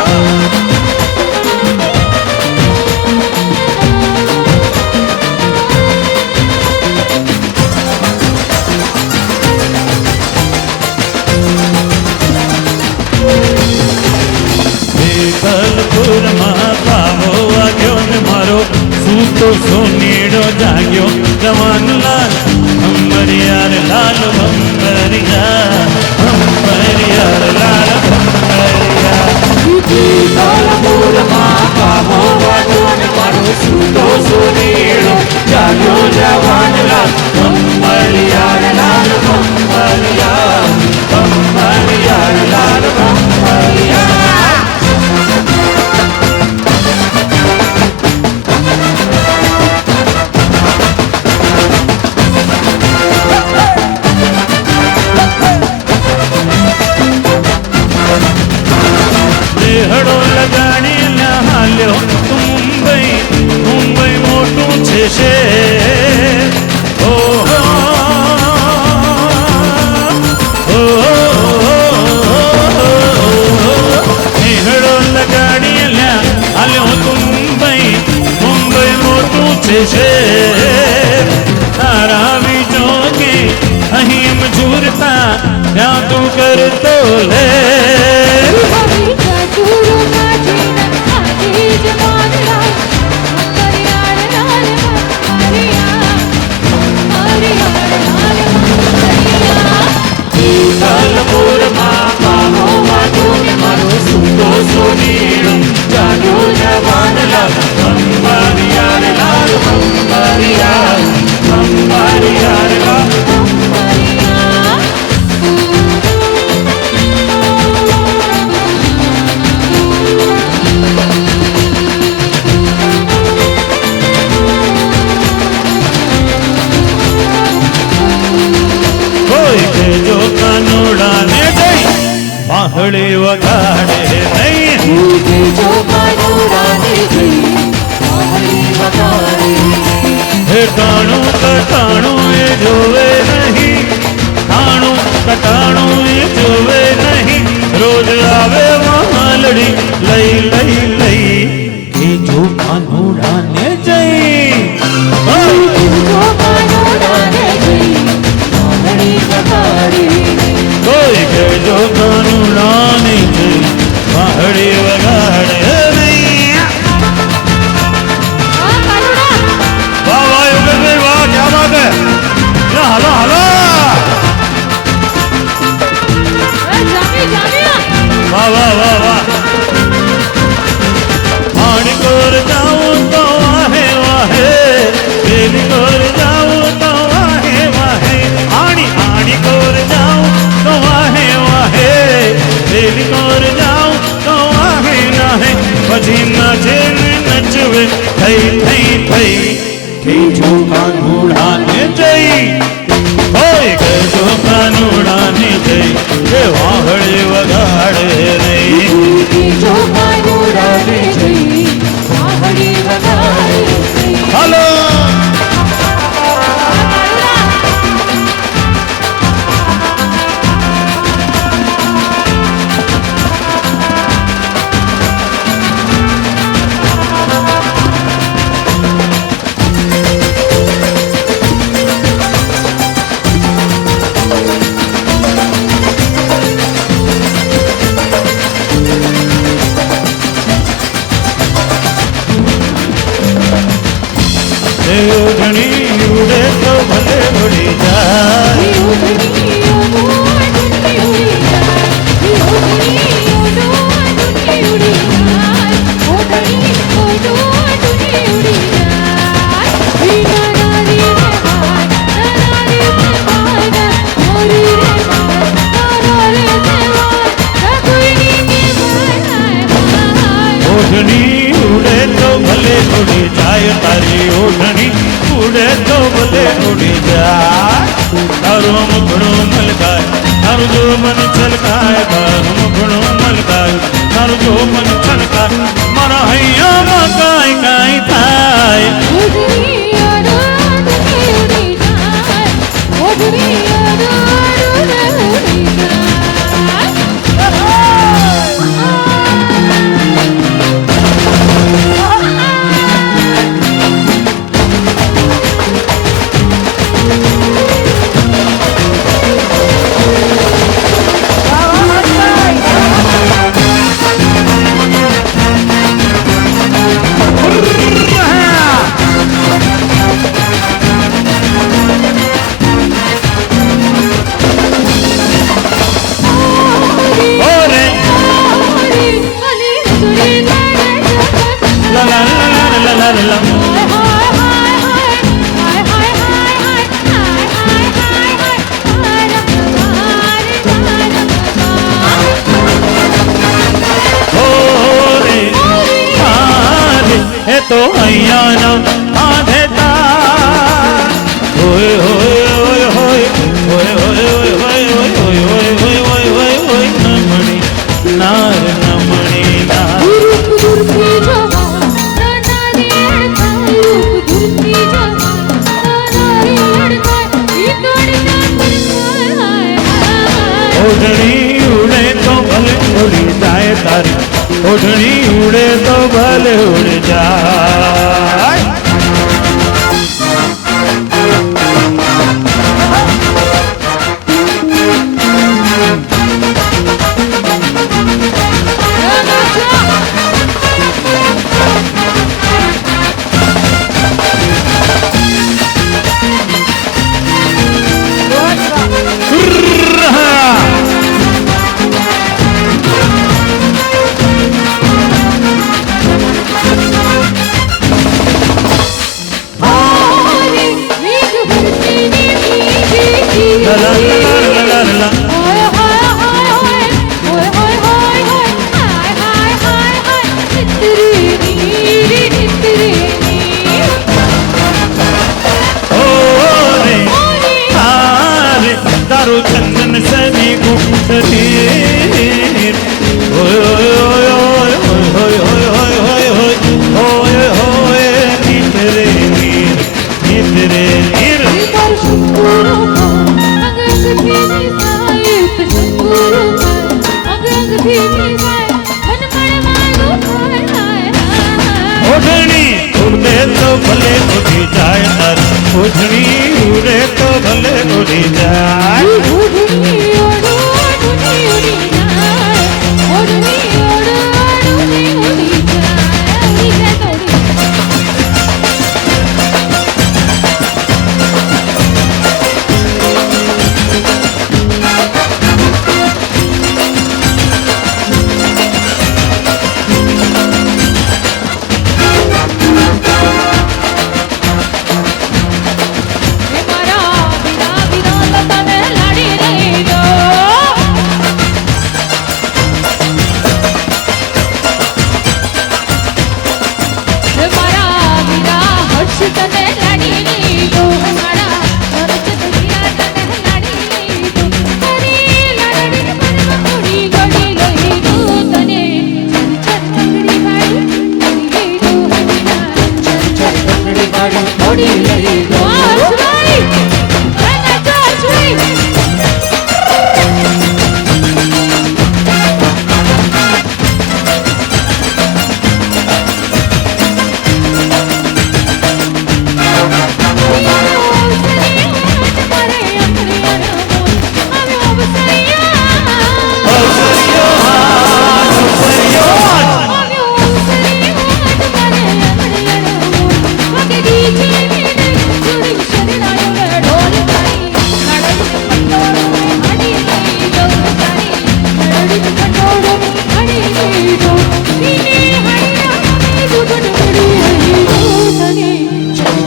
બેગલપુરમાં પાવો વાગ્યો ને મારો સૂતો સોનીડો જાગ્યો જવાનલાલ હંબરિયાર લાલ હંબરિયા હંબરિયાર લાલ હંબરિયા કાલપુરમાં પામો વાગ્યો ને મારો સૂતો સોનેડો જાગ્યો જવાનલાલ હંબરિયાર લાલ હંબરિયા હંબરિયાર લાલ હંબરિયા દેહડો લગાડી હાલ્યો મુંબઈ મુંબઈ મોટું છે શહેર ઓહો દેહડો લગાડી હાલ્યો મુંબઈ મુંબઈ મોટું છે શહેર તારા બીજો કે અહીં મજૂરતા ત્યાં તું કરતો લે આવી જાતું વાહળી વગાડે નહીં. ઉગે જો કાનુડાને જઈ વાહણી વગાડે. હે ટાણું કટાણું એ જોવે નહીં, ટાણું કટાણું એ જોવે નહીં. રોજ આવે વાલડી લઈ લઈ લઈ. કે જો કાનુડાને જઈ ઉગે જો કાનુડાને જઈ વાહણી વગાડે. કોઈ કે જો કાનુડાની જઈ વાહળી વગાડે નહીં. આ કાનુડા વાહ વાહ યોગેશભાઈ વાહ, ક્યાં બાત હે. લે, હાલો હાલો. જામી જામી વાહ વાહ વાહ વાહ. પાણી કોર જાઉં તો વાહે વાહે, પેલી કોર જાઉં તો વાહે વાહે. આણી કોર જાઉં તો વાહે વાહે, પેલી કોર જાઉં તો વાહે નાહે. પછી નાચે ને નચવે થઈ થઈ થઈ. કે જો કાનુડાને જઈ હોય કે જો કાનુડાને જઈ એ વાહળી વગાડે નહીં. ઉગે જો કાનુડાને જઈ વાહણી વગાડે. હાલો ઓઢણી ઉડે તો ભલે ઉડી જાય. ઓઢણી ઉડે તો ભલે ઉડી જાય. તારી ઓઢણી ઉડે તો ભલે ઉડી જાય. તારું મુખડું મલકાય, તારું જો મન છલકાય. તારું મુખડું મલકાય, તારું જો મન છલકાય. મારા હૈયામાં કાંઈ કાંઈ થાય. ઓરે લા લા લા લા લા લા. ઓરે આરે એ તો અહીંયાના આધેતા. ઓય હોય ઓય હોય ઓય હોય ઓય હોય ઓય હોય ઓય હોય ઓય ઓય નમણી નાર નમણી નાર. ઓઢણી ઉડે તો ભલે ઉડી જાય. તારી ઓઢણી ઉડે તો ભલે ઉડી જાય. તને લાડી લીધું મારા સરસ દુનિયા તને લાડી લીધું તારી લાડણી મનમાં ઉડી ગડી લીધું તને ચંચળ પકડી વાળી લીધું હરિના ચંચળ પકડી વાળી ઓડી લીધું આજવાઈ ના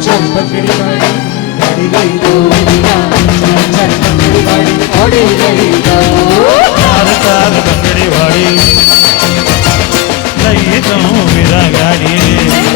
ચાચવી પકડી વાળી ગાડી લઈ દો ચંચળ પકડી વાળી ઓડી લઈ દો તાર તાર બંગડી વાળી લઈ તો મેરા ગાડી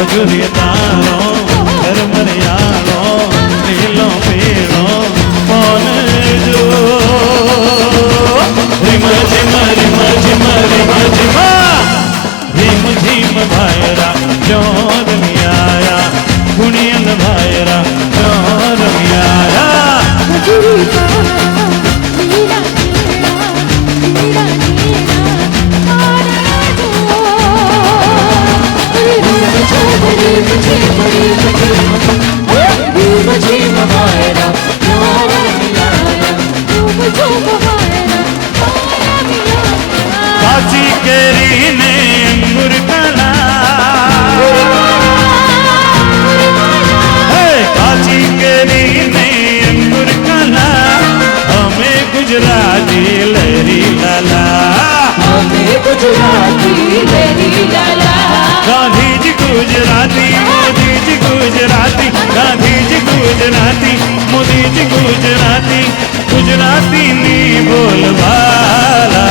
ખજૂરી તારો ધર્મરિયાળો લીલો પીળો મોન જો રીમ ઝીમ રીમ ઝીમ રીમ ઝીમ રીમ ઝીમ ભાયરા જોર મિયાયા ગુણિયલ ભાયરા જોર મિયાયા કાચી કેરી ને અંગુર કલા હે કાચી કેરી ને અંગુર કલા અમે ગુજરાતી લહેરી લાલા અમે ગુજરાતી લેરી લાલા ગાંધીજી ગુજરાતી મોદીજી ગુજરાતી ગાંધીજી ગુજરાતી મોદીજી ગુજરાતી ગુજરાતીની બોલબાલા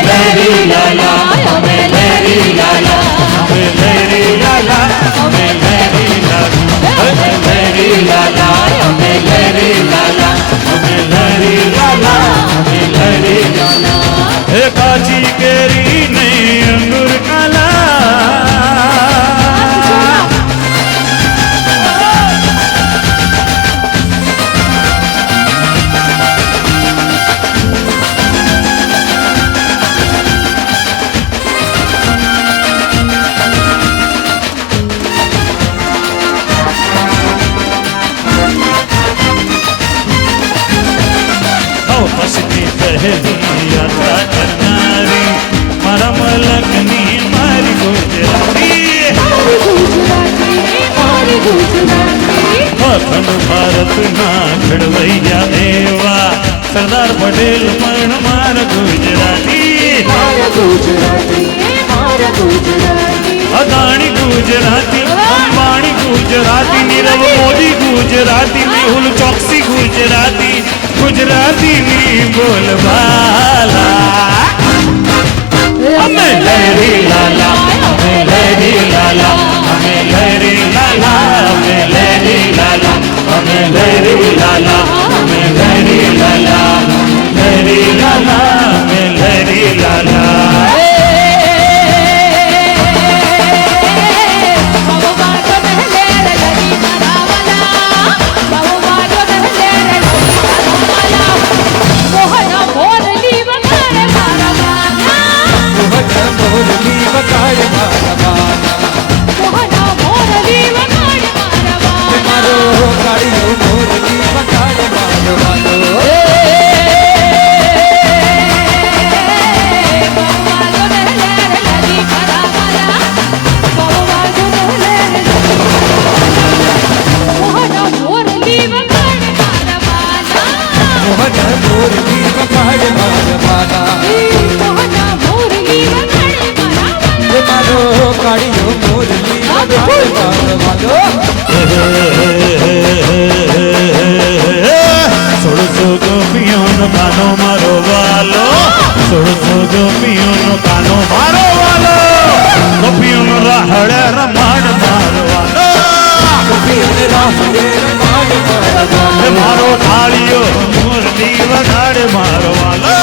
લેરી લાલા અમે લેરી લાલા અમે લહેરી લાલા અમે લહેરી લાલા અમે લહેરી લાલા અમે લહેરી લાલા અમે લહેરી લાલા અમે લહેરી લાલા હે કાચી કેરી ને અંગુર કાલા પસતી પહેલી યાત્રા કરનારી મારા મલકની મારી ગુજરાતી અખંડ ભારતના ઘડવૈયા એવા સરદાર પટેલ પણ મારા ગુજરાતી અદાણી ગુજરાતી અંબાણી ગુજરાતી નીરવ મોદી ગુજરાતી મેહુલ ચોકસી ગુજરાતી ગુજરાતીની બોલબાલા અમે લહેરી લાલા અમે લહેરી લાલા અમે લહેરી લાલા અમે લહેરી લાલા અમે લહેરી લાલા અમે લહેરી લાલા લહેરી મારો વાલો સોળસો ગોપીઓનો કાનો મારો વાલો ગોપીઓનો રાહડે રમાડ મારો વાલો ગોપીઓને રાહડે રમાડ મારો વાલો. એ મારો થાળીઓ મુરલી વગાડે મારો વાલો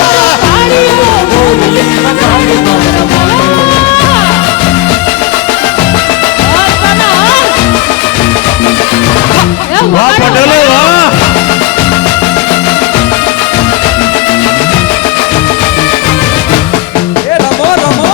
બોલીએ વગાડે મારો વાલો. વાહ પટેલો વાહ એ રમો રમો.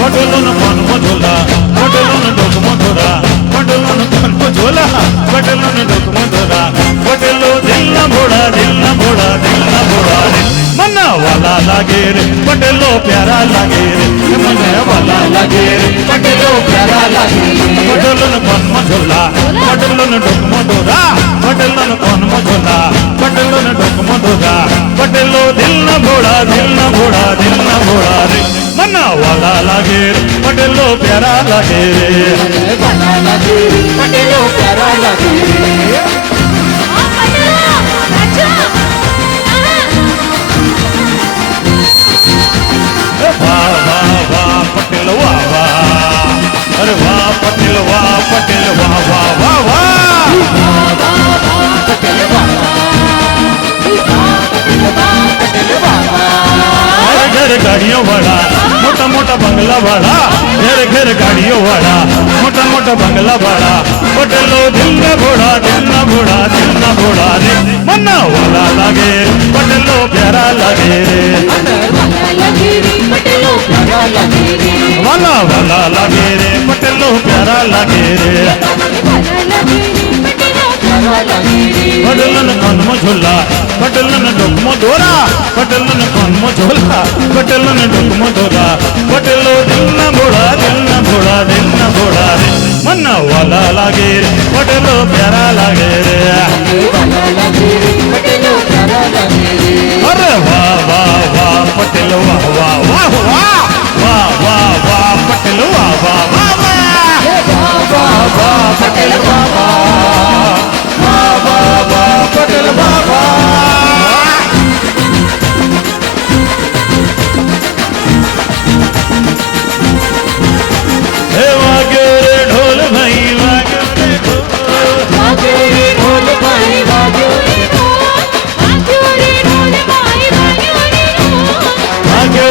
પટેલોનો કાનમાં ઝોલા પટેલોનો ડોકમાં ધોરા પટેલોનો કાનમાં ઝોલા પટેલોનો ડોકમાં ધોરા પટેલો દિલના ભોળા દિલના ભોળા દિલના ભોળા રે મને વાલા લાગે રે પટેલો પ્યારા લાગે રે મને વાલા લાગે રે પટેલો પ્યારા લાગે પટેલોનો કાનમાં ઝોલા પટેલોનો ડોકમાં ધોરા પટેલોનો કાનમાં ઝોલા પટેલોનો ડોકમાં ધોરા પટેલો દિલના ભોળા દિલના ભોળા દિલના ભોળા રે મને વાલા લાગે રે પટેલો પ્યારા લાગે રે વાલા લાગે પટેલો પ્યારા લાગે. વાહ વાહ વાહ પટેલ વાહ વાહ અરે વાહ પટેલ વાહ પટેલ વાહ વાહ વાહ વાહ પટેલ વાહ ઘર ઘર ગાડીઓ વાળા મોટા મોટા બંગલા વાળા ઘર ઘર ગાડીઓ વાળા મોટા મોટા બંગલા વાળા પટેલો દિલના ભોળા દિલના ભોળા દિલના ભોળા રે મના વાલા લાગે પટેલો પ્યારા લાગે રે વાલા વાલા લાગે રે પટેલો પ્યારા લાગે રે પટેલને કાનમાં ઝોલા પટેલને ડોકમાં દોરા પટેલને કાનમાં ઝોલા પટેલને ડોકમાં દોરા પટેલો દિલના ભોળા દિલના ભોળા દિલના ભોળા રે મના વાલા લાગે રે પટેલો પ્યારા લાગે રે અરે વાહ વાહ વાહ પટેલ વાહ વાહ વાહ વાહ વાહ વાહ વાહ પટેલ વાહ વાહ વાહ વાહ વાહ પટેલ વાહ વાહ વાહ વાહ વાહ પટેલ વાહ વાહ હે વાગ્યો રે ઢોલ ભાઈ વાગ્યો રે ઢોલ ઢોલ ભાઈ વાગ્યો રે વાગ્યો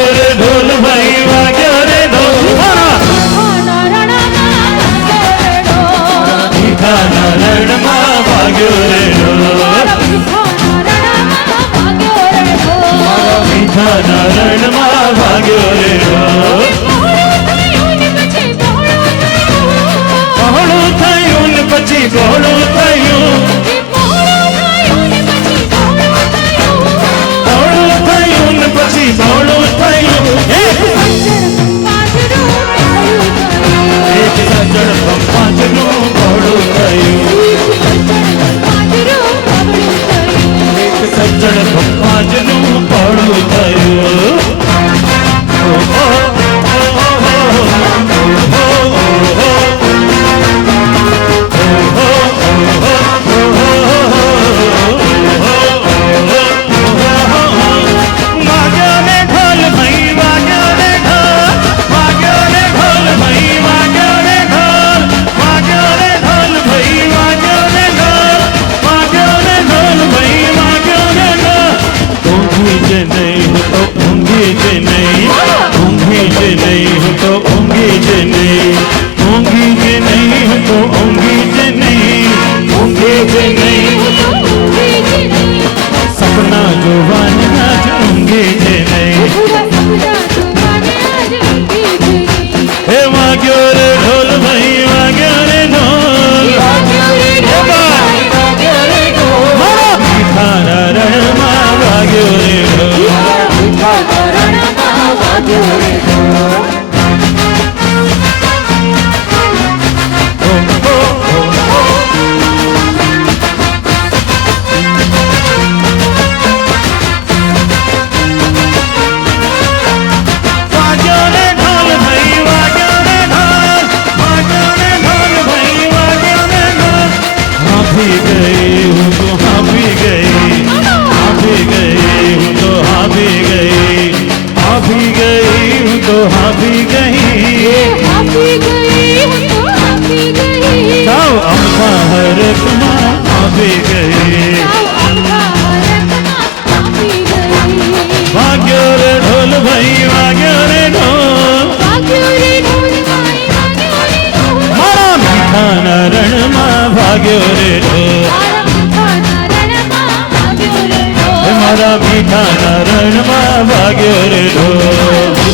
વાગ્યો રે ઢોલ વાગ્યો રે ઢોલ માય વાગ્યો રે ઢોલ મારા મીઠાના રણમાં ભાગ્યો રે ઢોલ મારા મીઠાના રણમાં વાગ્યો રે હે ઢોલ મારા મીઠાના રણમાં ભાગ્યો રે ઢોલ મીઠાના રણમાં વાગ્યો રે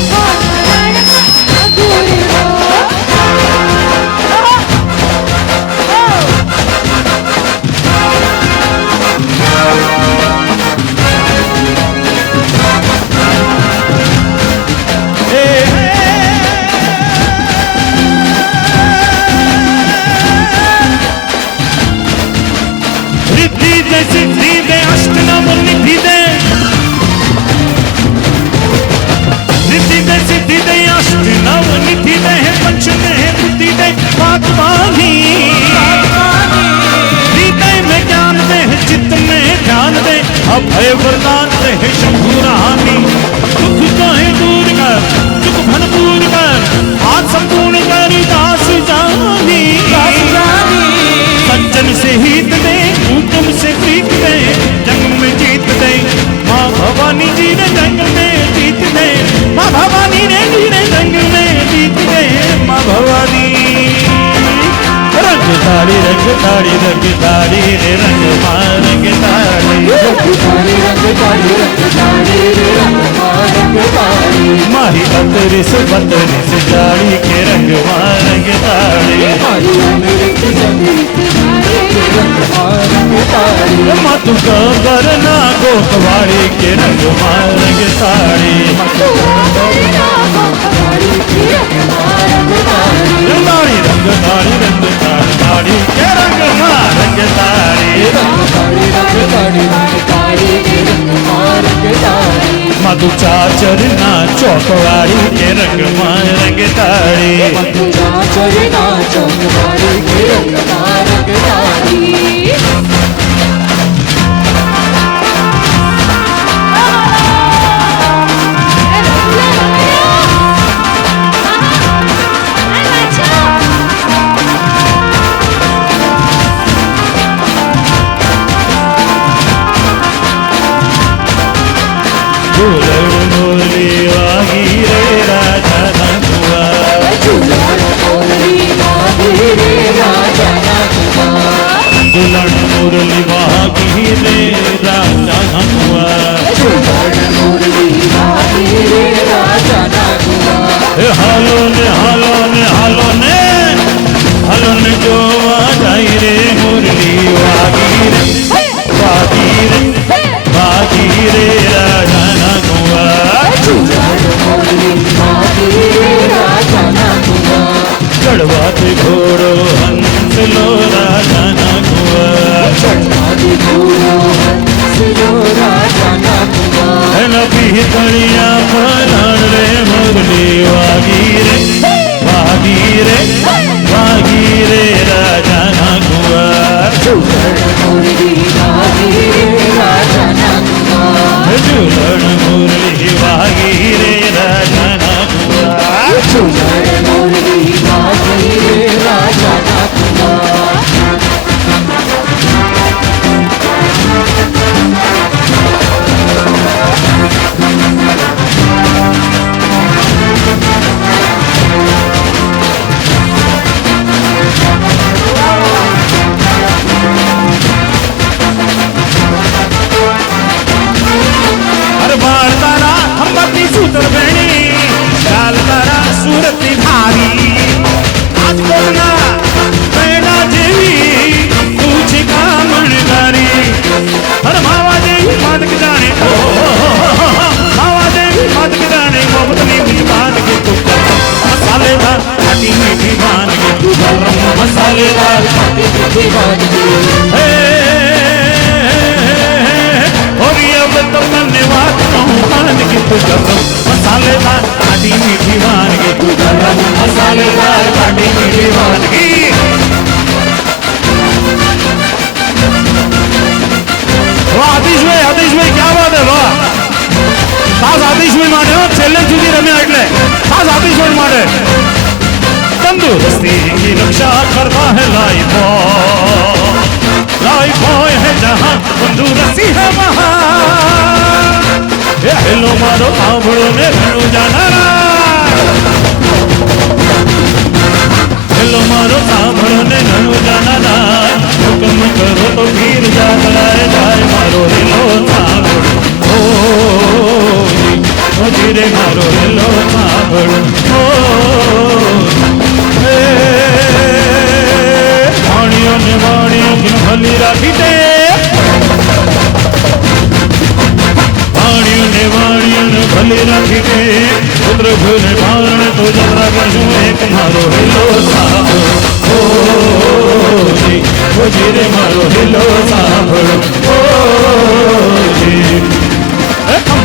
रिद्धि दे सिद्धि दे अष्टनाम निधि दे रिद्धि दे सिद्धि दे अष्टनाम निधि दे है पंच में है बुद्धि दे वाग्वाणी हृदय में ज्ञान दे है चित्त में ध्यान दे अभय वरदान दे है शंभुरानी दुख को है दूर कर दुख भरपूर कर आज संपूर्ण करी दास जानी सज्जन से हित दे तुम से प्रीत दे जंग में जीत दे माँ भवानी जी ने जंग में जीत दे माँ भवानी ने जी ने जंग में जीत दे माँ भवानी रंग ताड़ी रे रंग माँ रंग ताड़ी माही बतरिस बतरिस जाड़ी के रंग माँ रंग ताड़ी मातु का बरना गोकवाड़ी के रंग माँ रंग ताड़ी रंगाड़ी रंग ताड़ी ताड़ी के रंग माँ रंग ताड़ी मधु चाचर ना चौकवाड़ी के रंग माँ रंग ताड़ी झूलन मोरली वागी रे राजा नंदुआ झूलन मोरली वागी रे राजा नंदुआ हालो ने जो आ जाई रे मुरली वागी रे राजा नंदुआ चढ़वात घोड़ो हंस लो राजा नंदुआ नबी तड़िया फलाण रे मुरली वागी रे राजा नंदुआ झूलन मुरली वागी रे राजा अरे बाल तारा हम बत्ती सूतर बेणी चाल तारा सूरती भारी आज बोलना बेड़ा जेवी पूछे कामण गारी हर मावा देवी मादक जाने मावा देवी मादक जाने मोहब्बत ने भी मान के तू मसालेदार खट्टी मीठी मान के तू गरम मसालेदार खट्टी मीठी मान के और ये अब तो करने बात कहूँ मान के तू गरम मसालेदार खट्टी मीठी मान के तू गरम मसालेदार खट्टी मीठी मान की वाह आतिश भाई क्या बात है वाह खास आतिश भाई माटे हो छेल्ले સુધી રમ્યા એટલે ખાસ આતિશ ભાઈ માटे तंदुरुस्ती की रक्षा करता है लाइफ बॉय है जहां तंदुरुस्ती है वहां હેલો મારો સાંભળો ને રણુ જાનારા હેલો મારો સાંભળો ને રણુ જાનારા હુકમ કરો તો પીર જાગરાય જાય મારો હેલો સાંભળો ઓ ધીરે મારો હેલો સાંભળો વાણીઓ ને વાણીઓ ભલી રાખી દે વાણીઓને ભલી રાખી દે પુત્ર ભૂને ભારણ તો જરા કરશું એક મારો હેલો સાંભળો ઓ ધીરે મારો હેલો સાંભળો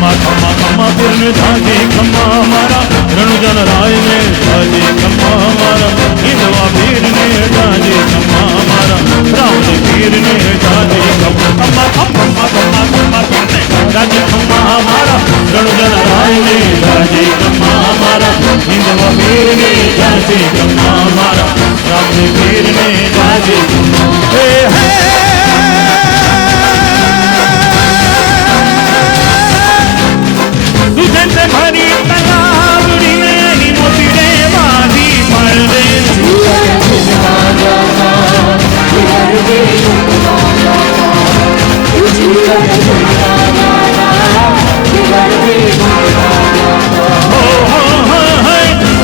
ખમ્મા ખમ્મા ખમ્મા પીરને જાજી ખમ્મા મારા રણુજન રાયને જાજી ખમ્મા મારા હિંદવા પીરને જાજી ખમ્મા મારા રાવણ પીરને જાજી ખમ્મા ખમ્મા ખમ્મા ખમ્મા પીરને જાજી ખમ્મા મારા રણુજન રાયને જાજી ખમ્મા મારા હિંદવા પીરને જાજી ખમ્મા મારા રાવણ પીરને જાજી હે હે तुझे भरी तलावड़ी में ही मोती रे वादी पड़ रे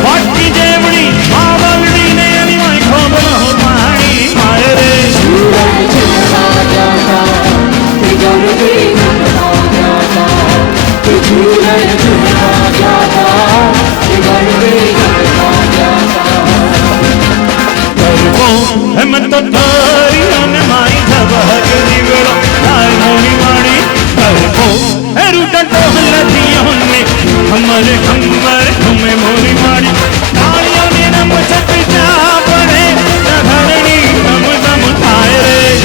वाटी जेवड़ी मावड़ी ने अली माई खोबल हो पानी मारे रे मैं तो तारी ने माई धबक दिवड़ा तार मोरी माड़ी करको है रूटा टोहल दियों ने हमारे खंबर तुम्हें मोरी माड़ी तालियों ने नम छट जा पड़े धरणी नम नम ताए रे